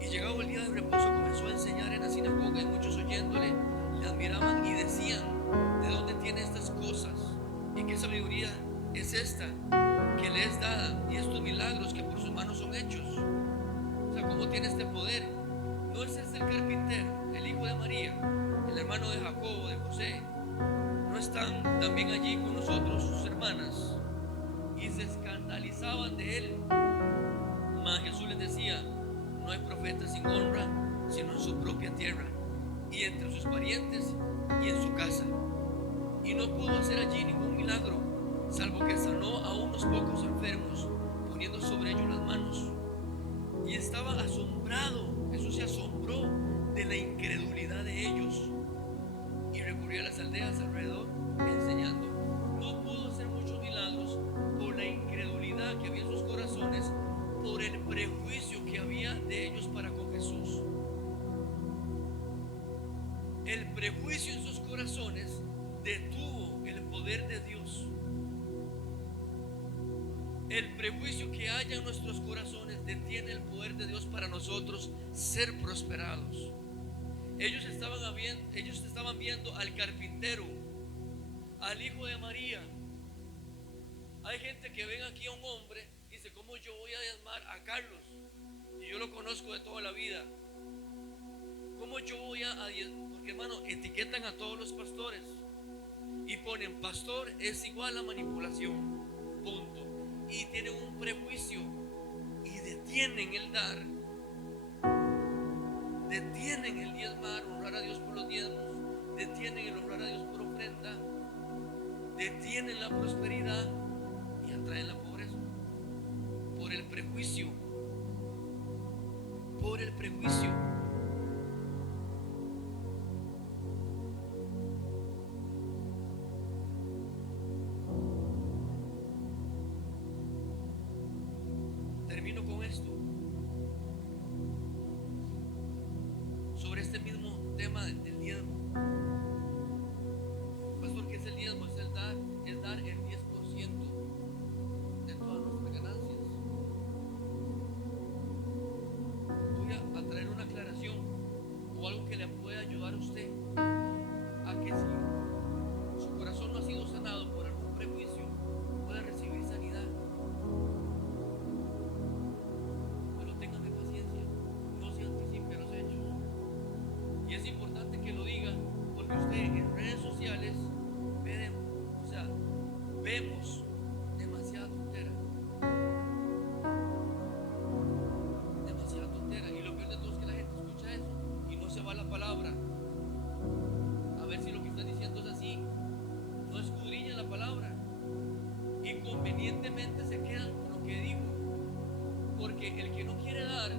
y llegado el día de reposo comenzó a enseñar en la sinagoga, y muchos oyéndole le admiraban y decían: ¿de dónde tiene estas cosas? ¿Y qué sabiduría es esta que le es dada, y estos milagros que por sus manos son hechos? O sea, ¿cómo tiene este poder? ¿No es el carpintero, el hijo de María, el hermano de Jacobo, de José? ¿No están también allí con nosotros sus hermanas? Y se escandalizaban de él. Mas Jesús les decía: no hay profeta sin honra sino en su propia tierra, y entre sus parientes, y en su casa. Y no pudo hacer allí ningún milagro, salvo que sanó a unos pocos enfermos, poniendo sobre ellos las manos. Y estaba asombrado, Jesús se asombró de la incredulidad de ellos, y recurría a las aldeas alrededor enseñando. No pudo hacer muchos milagros por la incredulidad que había en sus corazones, por el prejuicio que había de ellos para con Jesús. El prejuicio en sus corazones detuvo el poder de Dios. El prejuicio que haya en nuestros corazones detiene el poder de Dios para nosotros ser prosperados. Ellos estaban viendo al carpintero, al hijo de María. Hay gente que ven aquí a un hombre y dice: ¿cómo yo voy a diezmar a Carlos? Y yo lo conozco de toda la vida. ¿Cómo yo voy a diezmar? Porque, hermano, etiquetan a todos los pastores y ponen: pastor es igual a manipulación, punto. Y tienen un prejuicio y detienen el dar, detienen el diezmar, honrar a Dios por los diezmos, detienen el honrar a Dios por ofrenda, detienen la prosperidad y atraen la pobreza por el prejuicio, por el prejuicio. Termino con esto, sobre este mismo tema del diezmo. Pastor, ¿qué es el diezmo? Es dar el 10% de todas nuestras ganancias. Voy a traer una aclaración o algo que le pueda ayudar a usted a que, si su corazón no ha sido sanado por algún prejuicio, pueda recibir sanidad. Pero téngame paciencia, no se anticipe a los hechos. Y es importante que lo diga, porque usted en redes sociales vemos demasiada tontera. Demasiada tontera. Y lo peor de todo es que la gente escucha eso y no se va a la palabra a ver si lo que están diciendo es así. No escudriña la palabra y convenientemente se quedan con lo que digo. Porque el que no quiere dar,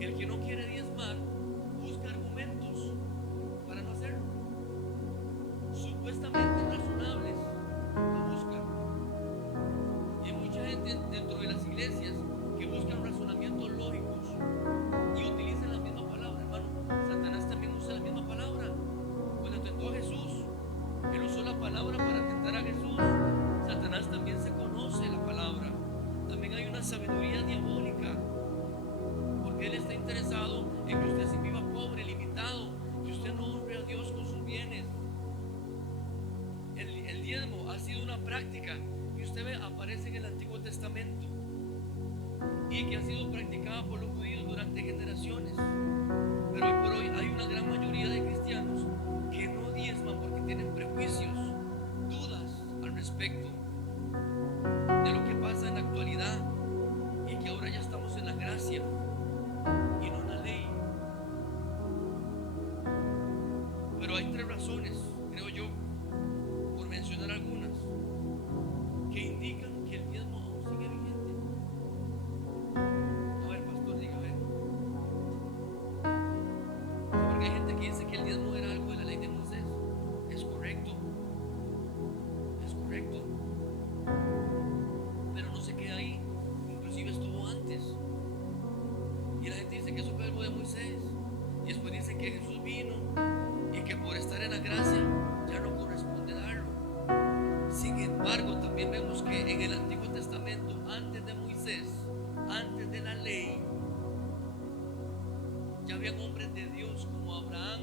el que no quiere diezmar, busca argumentos para no hacerlo. Supuestamente razonables lo buscan. Y hay mucha gente dentro de las iglesias que buscan razonamientos lógicos y utilizan la misma palabra, hermano. Satanás también usa la misma palabra. Cuando tentó a Jesús, él usó la palabra para tentar a Jesús. Satanás también se conoce la palabra. También hay una sabiduría diabólica, porque él está interesado en que usted se viva pobre, limitado, que usted no honre a Dios con sus bienes. El diezmo ha sido una práctica que usted ve, aparece en el Antiguo Testamento y que ha sido practicada por los judíos durante generaciones. Pero hoy por hoy hay una gran mayoría de cristianos que no diezman porque tienen prejuicios, dudas al respecto de lo que pasa en la actualidad, y que ahora ya estamos en la gracia y no en la ley. Pero hay tres razones, creo yo, por mencionar algunas, que indican que el diezmo aún sigue vigente. A ver, pastor, diga, a ver. Porque hay gente que dice que el diezmo era algo de la ley de Moisés. Es correcto, es correcto, pero no se queda ahí. Inclusive estuvo antes. Y la gente dice que eso fue algo de Moisés, y después dice que Jesús vino y que por estar en la gracia ya no corresponde darlo. Sin embargo, también vemos que en el Antiguo Testamento, antes de Moisés, antes de la ley, ya habían hombres de Dios como Abraham,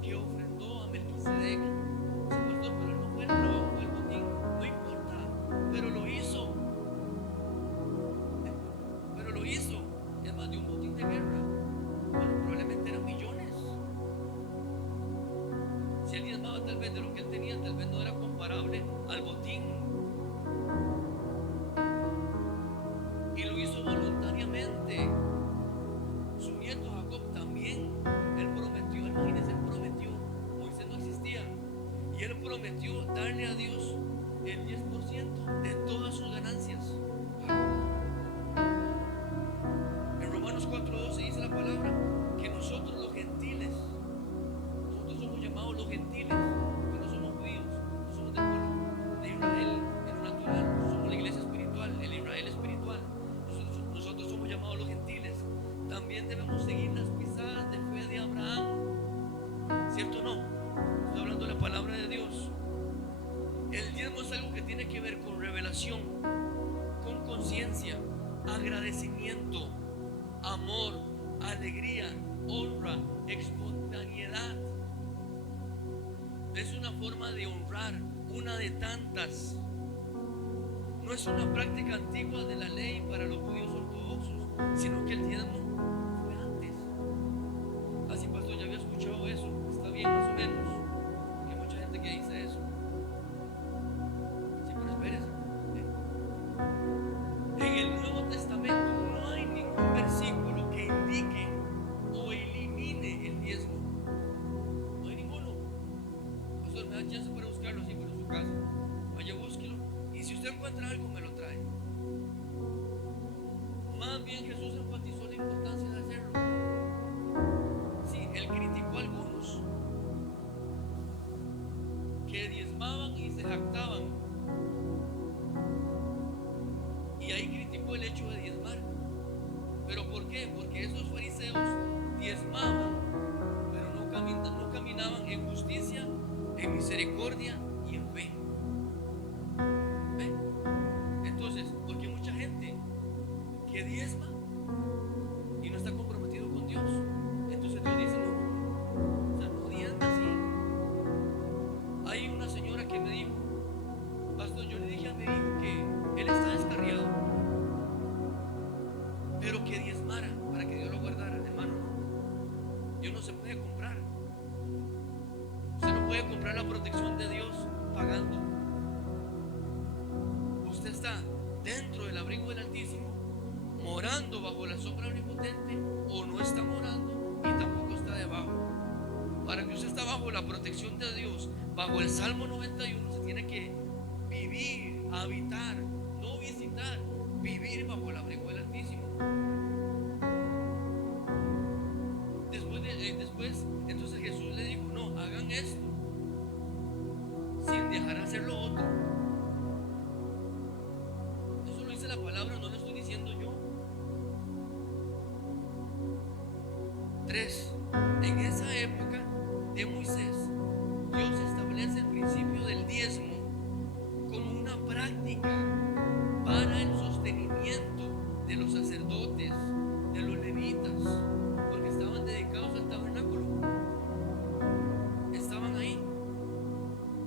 que ofrendó a Melquisedec. Sí, pastor, pero él no fue el robo, el botín, no importa, pero lo hizo. Pero lo hizo. Es más, de un botín de guerra, bueno, probablemente eran millones. Si él diezmaba tal vez de lo que él tenía, tal vez no era comparable al botín. Y lo hizo voluntariamente. Su nieto Jacob también. Él prometió, imagínense, él prometió. Moisés no existía. Y él prometió darle a Dios el 10% de todas sus ganancias. En Romanos 4:12 dice la palabra que nosotros los gentiles, nosotros somos llamados los gentiles, porque no somos judíos, no somos del pueblo de Israel en lo natural, somos la iglesia espiritual, el Israel espiritual. Nosotros somos llamados los gentiles. También debemos seguir las pisadas de fe de Abraham. ¿Cierto o no? Estoy hablando de la palabra de Dios. El diezmo es algo que tiene que ver con revelación, con conciencia, agradecimiento, amor, alegría, honra, espontaneidad. Es una forma de honrar, una de tantas. No es una práctica antigua de la ley para los judíos ortodoxos, sino que el diezmo fue antes. Así, pastor, ya había escuchado eso. Está bien, más o menos, porque hay mucha gente que dice eso. Sí, pero espérese. En el Nuevo Testamento no hay ningún versículo que indique o elimine el diezmo. No hay ninguno. Pastor, me da chance para buscarlo así por su casa. Vaya, búsquelo. Y si usted encuentra algo, me lo trae. Más bien Jesús enfatizó la importancia de hacerlo. Sí, él criticó a algunos que diezmaban y se jactaban. Y ahí criticó el hecho de diezmar. ¿Pero por qué? Porque esos fariseos diezmaban, pero no caminaban en justicia, en misericordia y en fe. ¿Ve? Entonces, porque hay mucha gente que diezma y no está comprometido con Dios. Entonces Dios dice, no, o sea, no diezma así. Hay una señora que me dijo, pastor, yo le dije a mi hijo que él está descarriado, pero que diezmara para que Dios lo guardara. Hermano, no. Dios no se puede comprar. Usted no puede comprar la protección de Dios pagando. Usted está dentro del abrigo del Altísimo, morando bajo la sombra omnipotente, o no está morando y tampoco está debajo. Para que usted está bajo la protección de Dios, bajo el Salmo 91, se tiene que vivir, habitar, no visitar, vivir bajo el abrigo del hacer lo otro. Eso lo dice la palabra, no lo estoy diciendo yo. 3. En esa época de Moisés, Dios establece el principio del diezmo como una práctica para el sostenimiento de los sacerdotes, de los levitas, porque estaban dedicados al tabernáculo. Estaban ahí.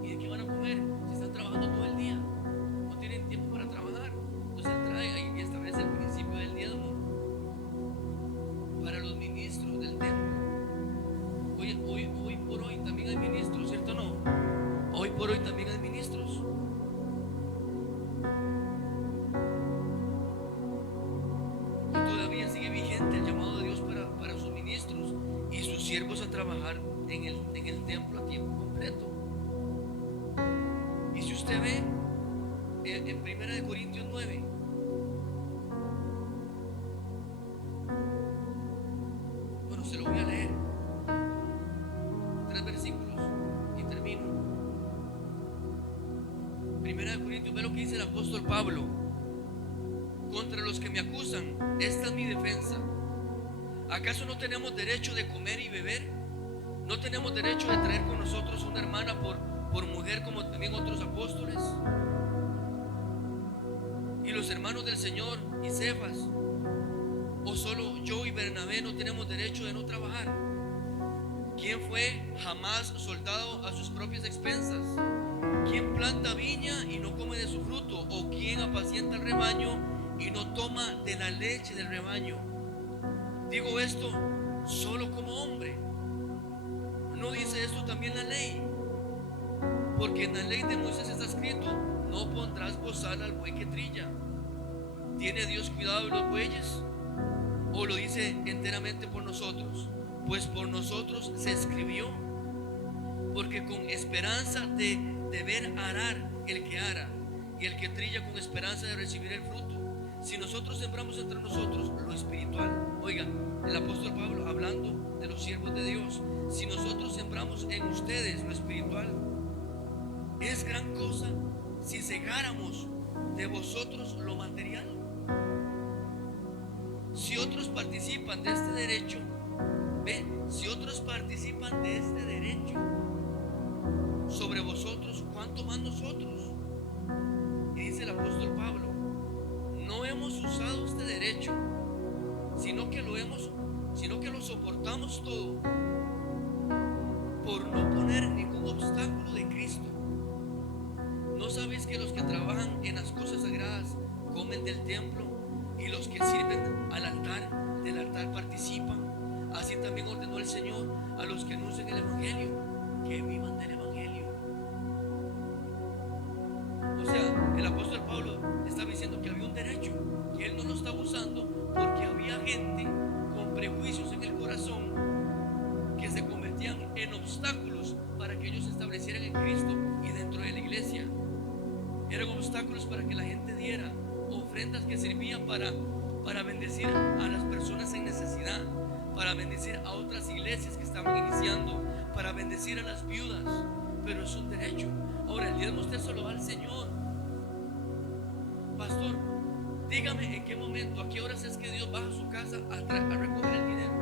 ¿Y de qué van a comer? Si están trabajando todo el día, no tienen tiempo para trabajar. Entonces Él trae ahí y establece el principio del diezmo para los ministros del templo. Hoy por hoy también hay ministros, ¿cierto o no? Hoy por hoy también hay ministros. Y todavía sigue vigente el llamado de Dios para sus ministros y sus siervos a trabajar en el templo a tiempo completo. Y si usted ve en 1 Corintios 9, bueno, se lo voy a leer, 3 versículos y termino. 1 Corintios, ve lo que dice el apóstol Pablo: contra los que me acusan, esta es mi defensa. ¿Acaso no tenemos derecho de comer y beber? ¿No tenemos derecho de traer con nosotros una hermana por mujer, como también otros apóstoles? Y los hermanos del Señor y Cefas, ¿o solo yo y Bernabé no tenemos derecho de no trabajar? ¿Quién fue jamás soldado a sus propias expensas? ¿Quién planta viña y no come de su fruto? ¿O quién apacienta el rebaño y no toma de la leche del rebaño? Digo esto solo como hombre. ¿No dice esto también la ley? Porque en la ley de Moisés está escrito: no pondrás bozal al buey que trilla. ¿Tiene Dios cuidado de los bueyes? ¿O lo dice enteramente por nosotros? Pues por nosotros se escribió, porque con esperanza de ver arar el que ara, y el que trilla con esperanza de recibir el fruto. Si nosotros sembramos entre nosotros lo espiritual, oiga, el apóstol Pablo hablando de los siervos de Dios, si nosotros sembramos en ustedes lo espiritual, es gran cosa si segáramos de vosotros lo material. Si otros participan de este derecho, si otros participan de este derecho sobre vosotros, ¿cuánto más nosotros? Y dice el apóstol Pablo: no hemos usado este derecho, sino que lo soportamos todo, por no poner ningún obstáculo de Cristo. ¿No sabéis que los que trabajan en las cosas sagradas comen del templo, y los que sirven del altar participan? Así también ordenó el Señor a los que anuncian el Evangelio, que vivan del Evangelio. O sea, el apóstol Pablo estaba diciendo que había un derecho, que él no lo estaba usando porque había gente con prejuicios en el corazón que se convertían en obstáculos para que ellos se establecieran en Cristo y dentro de la iglesia. Eran obstáculos para que la gente diera ofrendas que servían para bendecir a las personas en necesidad, para bendecir a otras iglesias que estaban iniciando, para bendecir a las viudas. Pero es un derecho. Ahora, el diezmo usted se lo da al Señor. Pastor, dígame en qué momento, a qué horas es que Dios baja a su casa a recoger el dinero.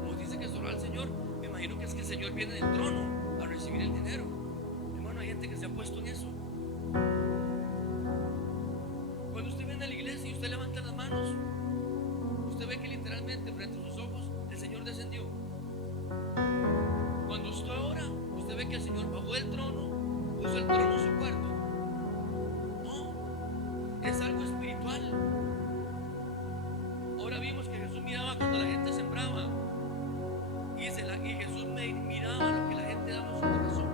Como dice que solo al Señor, me imagino que es que el Señor viene del trono a recibir el dinero. Hermano, hay gente que se ha puesto en eso. Cuando usted viene a la iglesia y usted levanta las manos, usted ve que literalmente frente a sus ojos el Señor descendió. Cuando usted ora, usted ve que el Señor bajó del trono, puso el trono en su cuarto. No, es algo espiritual. Ahora vimos que Jesús miraba cuando la gente sembraba, y Jesús miraba lo que la gente daba en su corazón.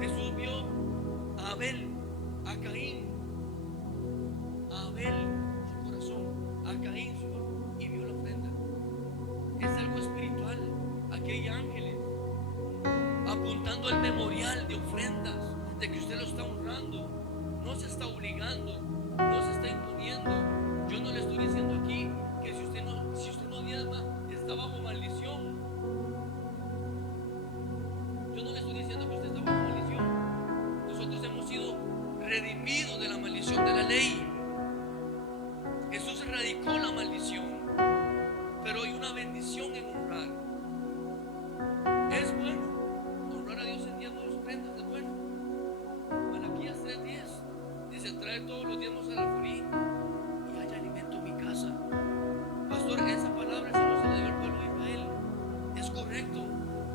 Jesús vio a Abel, a Caín, su corazón, a Caín y vio la ofrenda. Es algo espiritual. Aquí hay ángeles apuntando al memorial de ofrendas, de que usted lo está honrando. No se está obligando, no se está imponiendo. Yo no le estoy diciendo aquí que si usted no diezma está bajo maldición. Yo no le estoy diciendo que usted está bajo maldición. trae todos los diezmos al alfolí y haya alimento en mi casa. Pastor, esa palabra el Señor se la dio al pueblo de Israel. Es correcto,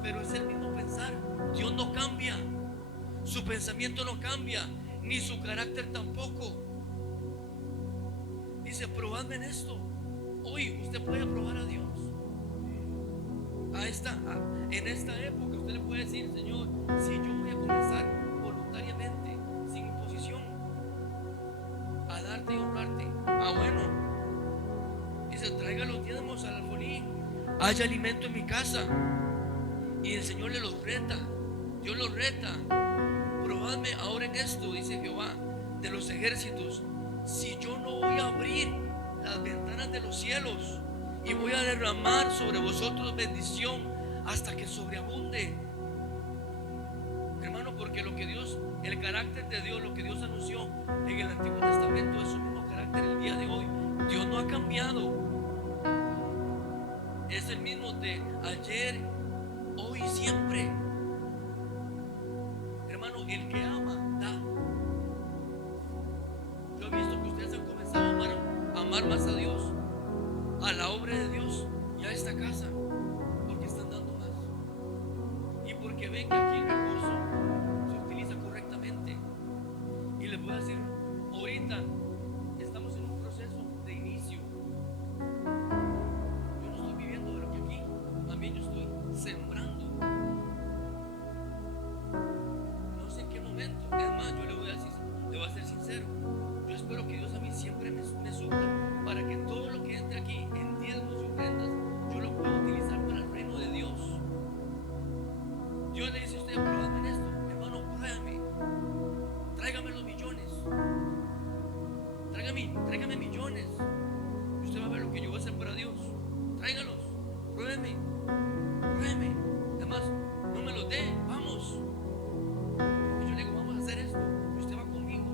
pero es el mismo pensar. Dios no cambia, su pensamiento no cambia, ni su carácter tampoco. Dice, probadme en esto. Hoy usted puede probar a Dios. En esta época usted le puede decir, Señor, si yo voy a comenzar voluntariamente, sin imposición, a darte y honrarte. Bueno, dice, traiga los diezmos al alfolí, haya alimento en mi casa. Y el Señor le los reta, Dios los reta. Probadme ahora en esto, dice Jehová de los ejércitos, si yo no voy a abrir las ventanas de los cielos y voy a derramar sobre vosotros bendición hasta que sobreabunde. Hermano, porque lo que Dios, el carácter de Dios, lo que Dios anunció en el Antiguo Testamento es su mismo carácter el día de hoy. Dios no ha cambiado, es el mismo de ayer, hoy y siempre. Hermano, el que ama, da. Yo he visto que ustedes han comenzado a amar más a Dios, a la obra de Dios y a esta casa, porque están dando más y porque ven que aquí el recurso se utiliza correctamente. Y les voy a decir, ahorita estamos en un proceso de inicio. Yo no estoy viviendo de lo que aquí, también yo estoy sembrando. No sé en qué momento, es más, yo le voy a ser sincero, yo espero que Dios a mí siempre me supla para que todo lo que entre aquí en diezmos y ofrendas yo lo pueda utilizar para el reino de Dios. Dios le dice a usted, probadme en esto, hermano, pruébame, tráigame los millones, tráigame millones, y usted va a ver lo que yo voy a hacer para Dios. Tráigalos, pruébeme. Además, no me los dé, vamos. Y yo le digo, vamos a hacer esto, y usted va conmigo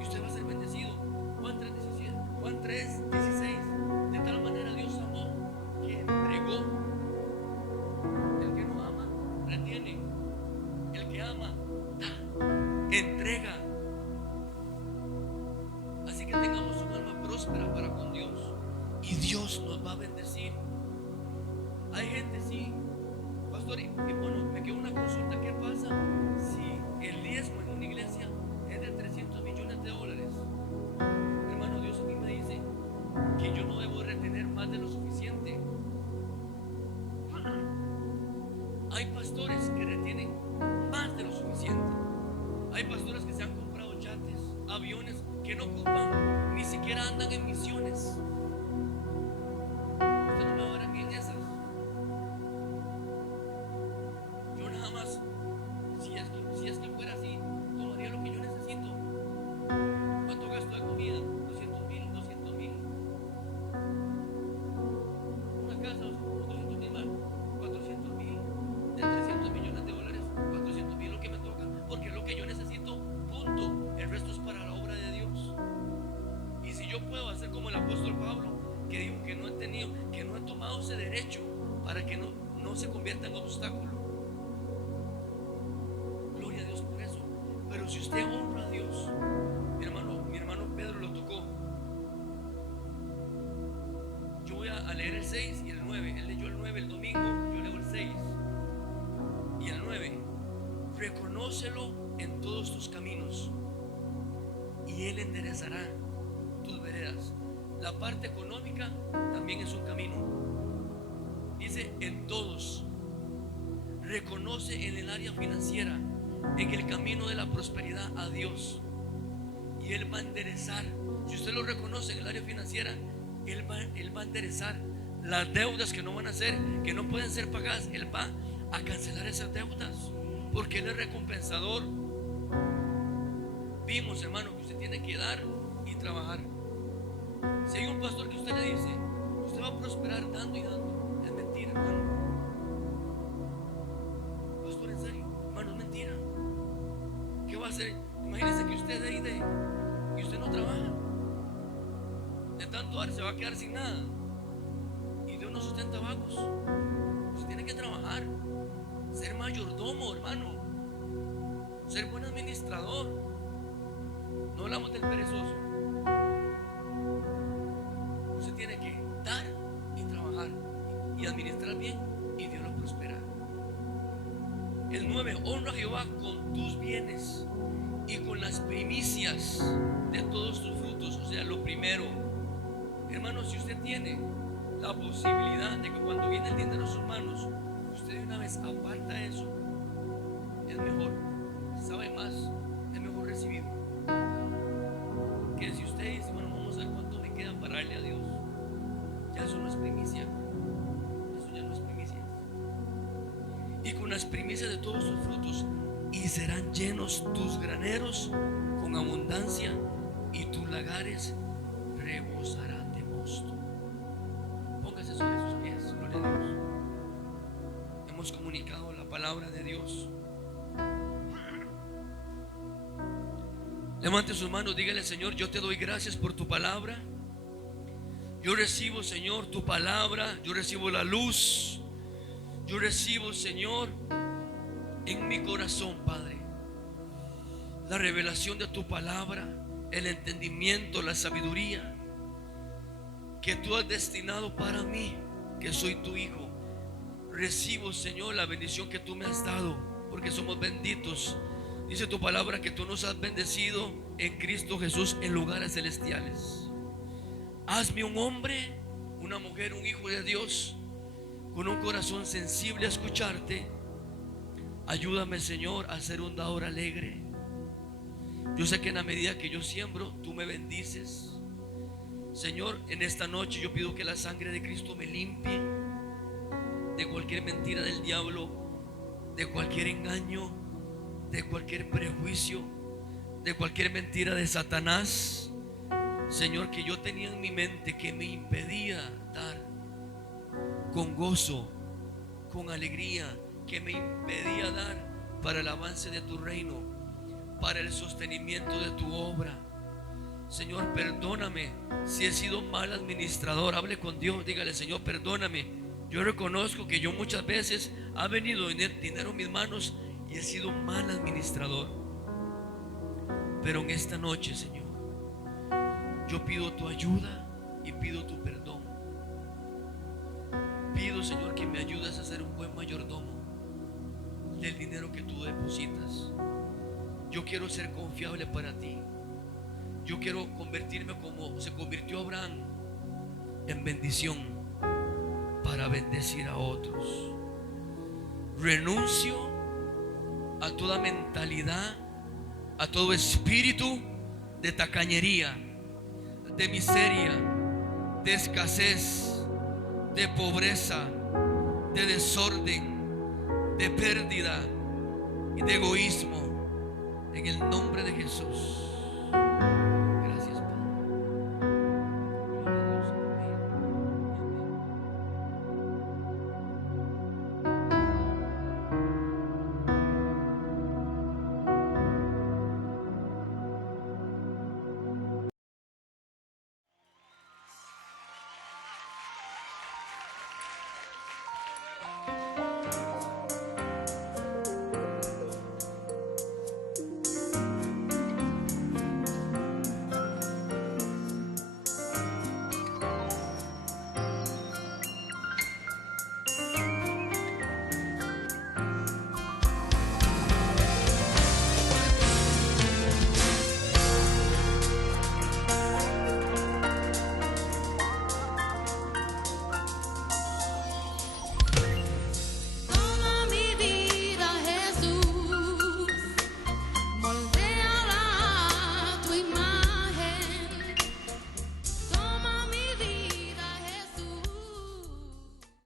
y usted va a ser bendecido. Juan 3:16, de tal manera Dios amó que entregó. El que no ama retiene, el que ama da, entrega. Así que tengamos un alma próspera para con Dios y Dios nos va a bendecir. Hay gente, sí, pastor, y bueno, me quedó una consulta. ¿Qué pasa si el diezmo en una iglesia es de 300 millones de dólares? Hermano, Dios a mí me dice que yo no debo retener más de lo suficiente. Hay pastores que retienen más de lo suficiente. Hay pastores que se han comprado yates, aviones que no ocupan, ni siquiera andan en misiones. Usted no me va a ver a mí en esas. Yo nada más, si es que fuera así, tomaría lo que yo necesito. ¿Cuánto gasto de comida? 200,000. Una casa, 200,000 más, 400,000. De 300 millones de dólares, 400,000 lo que me toca, porque es lo que yo necesito, punto. El resto es para la obra de Dios. Y si yo puedo hacer como el apóstol Pablo, que dijo que no he tomado ese derecho para que no se convierta en obstáculo. Gloria a Dios por eso. Pero si usted honra a Dios, mi hermano Pedro lo tocó. Yo voy a leer el 6 y el 9. Él leyó el 9 el domingo, yo leo el 6 y el 9. Reconócelo en todos tus caminos y Él enderezará tus veredas. La parte económica también es un camino. Dice en todos. Reconoce en el área financiera, en el camino de la prosperidad a Dios, y Él va a enderezar. Si usted lo reconoce en el área financiera, Él va a enderezar las deudas que no van a ser, que no pueden ser pagadas. Él va a cancelar esas deudas, porque Él es recompensador. Vimos, hermano, que usted tiene que dar y trabajar. Si hay un pastor que usted le dice, usted va a prosperar dando y dando, es mentira, hermano. Pastor, en serio, hermano, es mentira. ¿Qué va a hacer? Imagínese que usted y usted no trabaja. De tanto dar se va a quedar sin nada, y Dios no sustenta vagos. Usted tiene que trabajar, ser mayordomo, hermano, ser buen administrador. No hablamos del perezoso. Usted tiene que dar y trabajar y administrar bien, y Dios lo prospera. El 9, honra a Jehová con tus bienes y con las primicias de todos tus frutos. O sea, lo primero, hermano, si usted tiene la posibilidad de que cuando viene el dinero a sus manos, usted de una vez aparta eso, es mejor. Sabe más, es mejor recibir que si usted dice, bueno, vamos a ver cuánto me queda para darle a Dios. Ya eso no es primicia. Eso ya no es primicia. Y con las primicias de todos tus frutos, y serán llenos tus graneros con abundancia, y tus lagares rebosarán de mosto. Póngase sobre sus pies, gloria a Dios. Hemos comunicado la palabra de Dios. Levante sus manos, dígale: Señor, yo te doy gracias por tu palabra. Yo recibo, Señor, tu palabra. Yo recibo la luz. Yo recibo, Señor, en mi corazón, Padre, la revelación de tu palabra, el entendimiento, la sabiduría que tú has destinado para mí, que soy tu hijo. Recibo, Señor, la bendición que tú me has dado, porque somos benditos. Dice tu palabra que tú nos has bendecido en Cristo Jesús en lugares celestiales. Hazme un hombre, una mujer, un hijo de Dios, con un corazón sensible a escucharte. Ayúdame, Señor, a ser un dador alegre. Yo sé que en la medida que yo siembro, tú me bendices. Señor, en esta noche yo pido que la sangre de Cristo me limpie de cualquier mentira del diablo, de cualquier engaño, de cualquier prejuicio, de cualquier mentira de Satanás. Señor, que yo tenía en mi mente que me impedía dar con gozo, con alegría, que me impedía dar para el avance de tu reino, para el sostenimiento de tu obra. Señor, perdóname si he sido mal administrador. Hable con Dios, dígale: Señor, perdóname. Yo reconozco que yo muchas veces ha venido dinero en mis manos y he sido mal administrador. Pero en esta noche, Señor, yo pido tu ayuda y pido tu perdón. Pido, Señor, que me ayudes a ser un buen mayordomo del dinero que tú depositas. Yo quiero ser confiable para ti. Yo quiero convertirme como se convirtió Abraham, en bendición para bendecir a otros. Renuncio a toda mentalidad, a todo espíritu de tacañería, de miseria, de escasez, de pobreza, de desorden, de pérdida y de egoísmo, en el nombre de Jesús.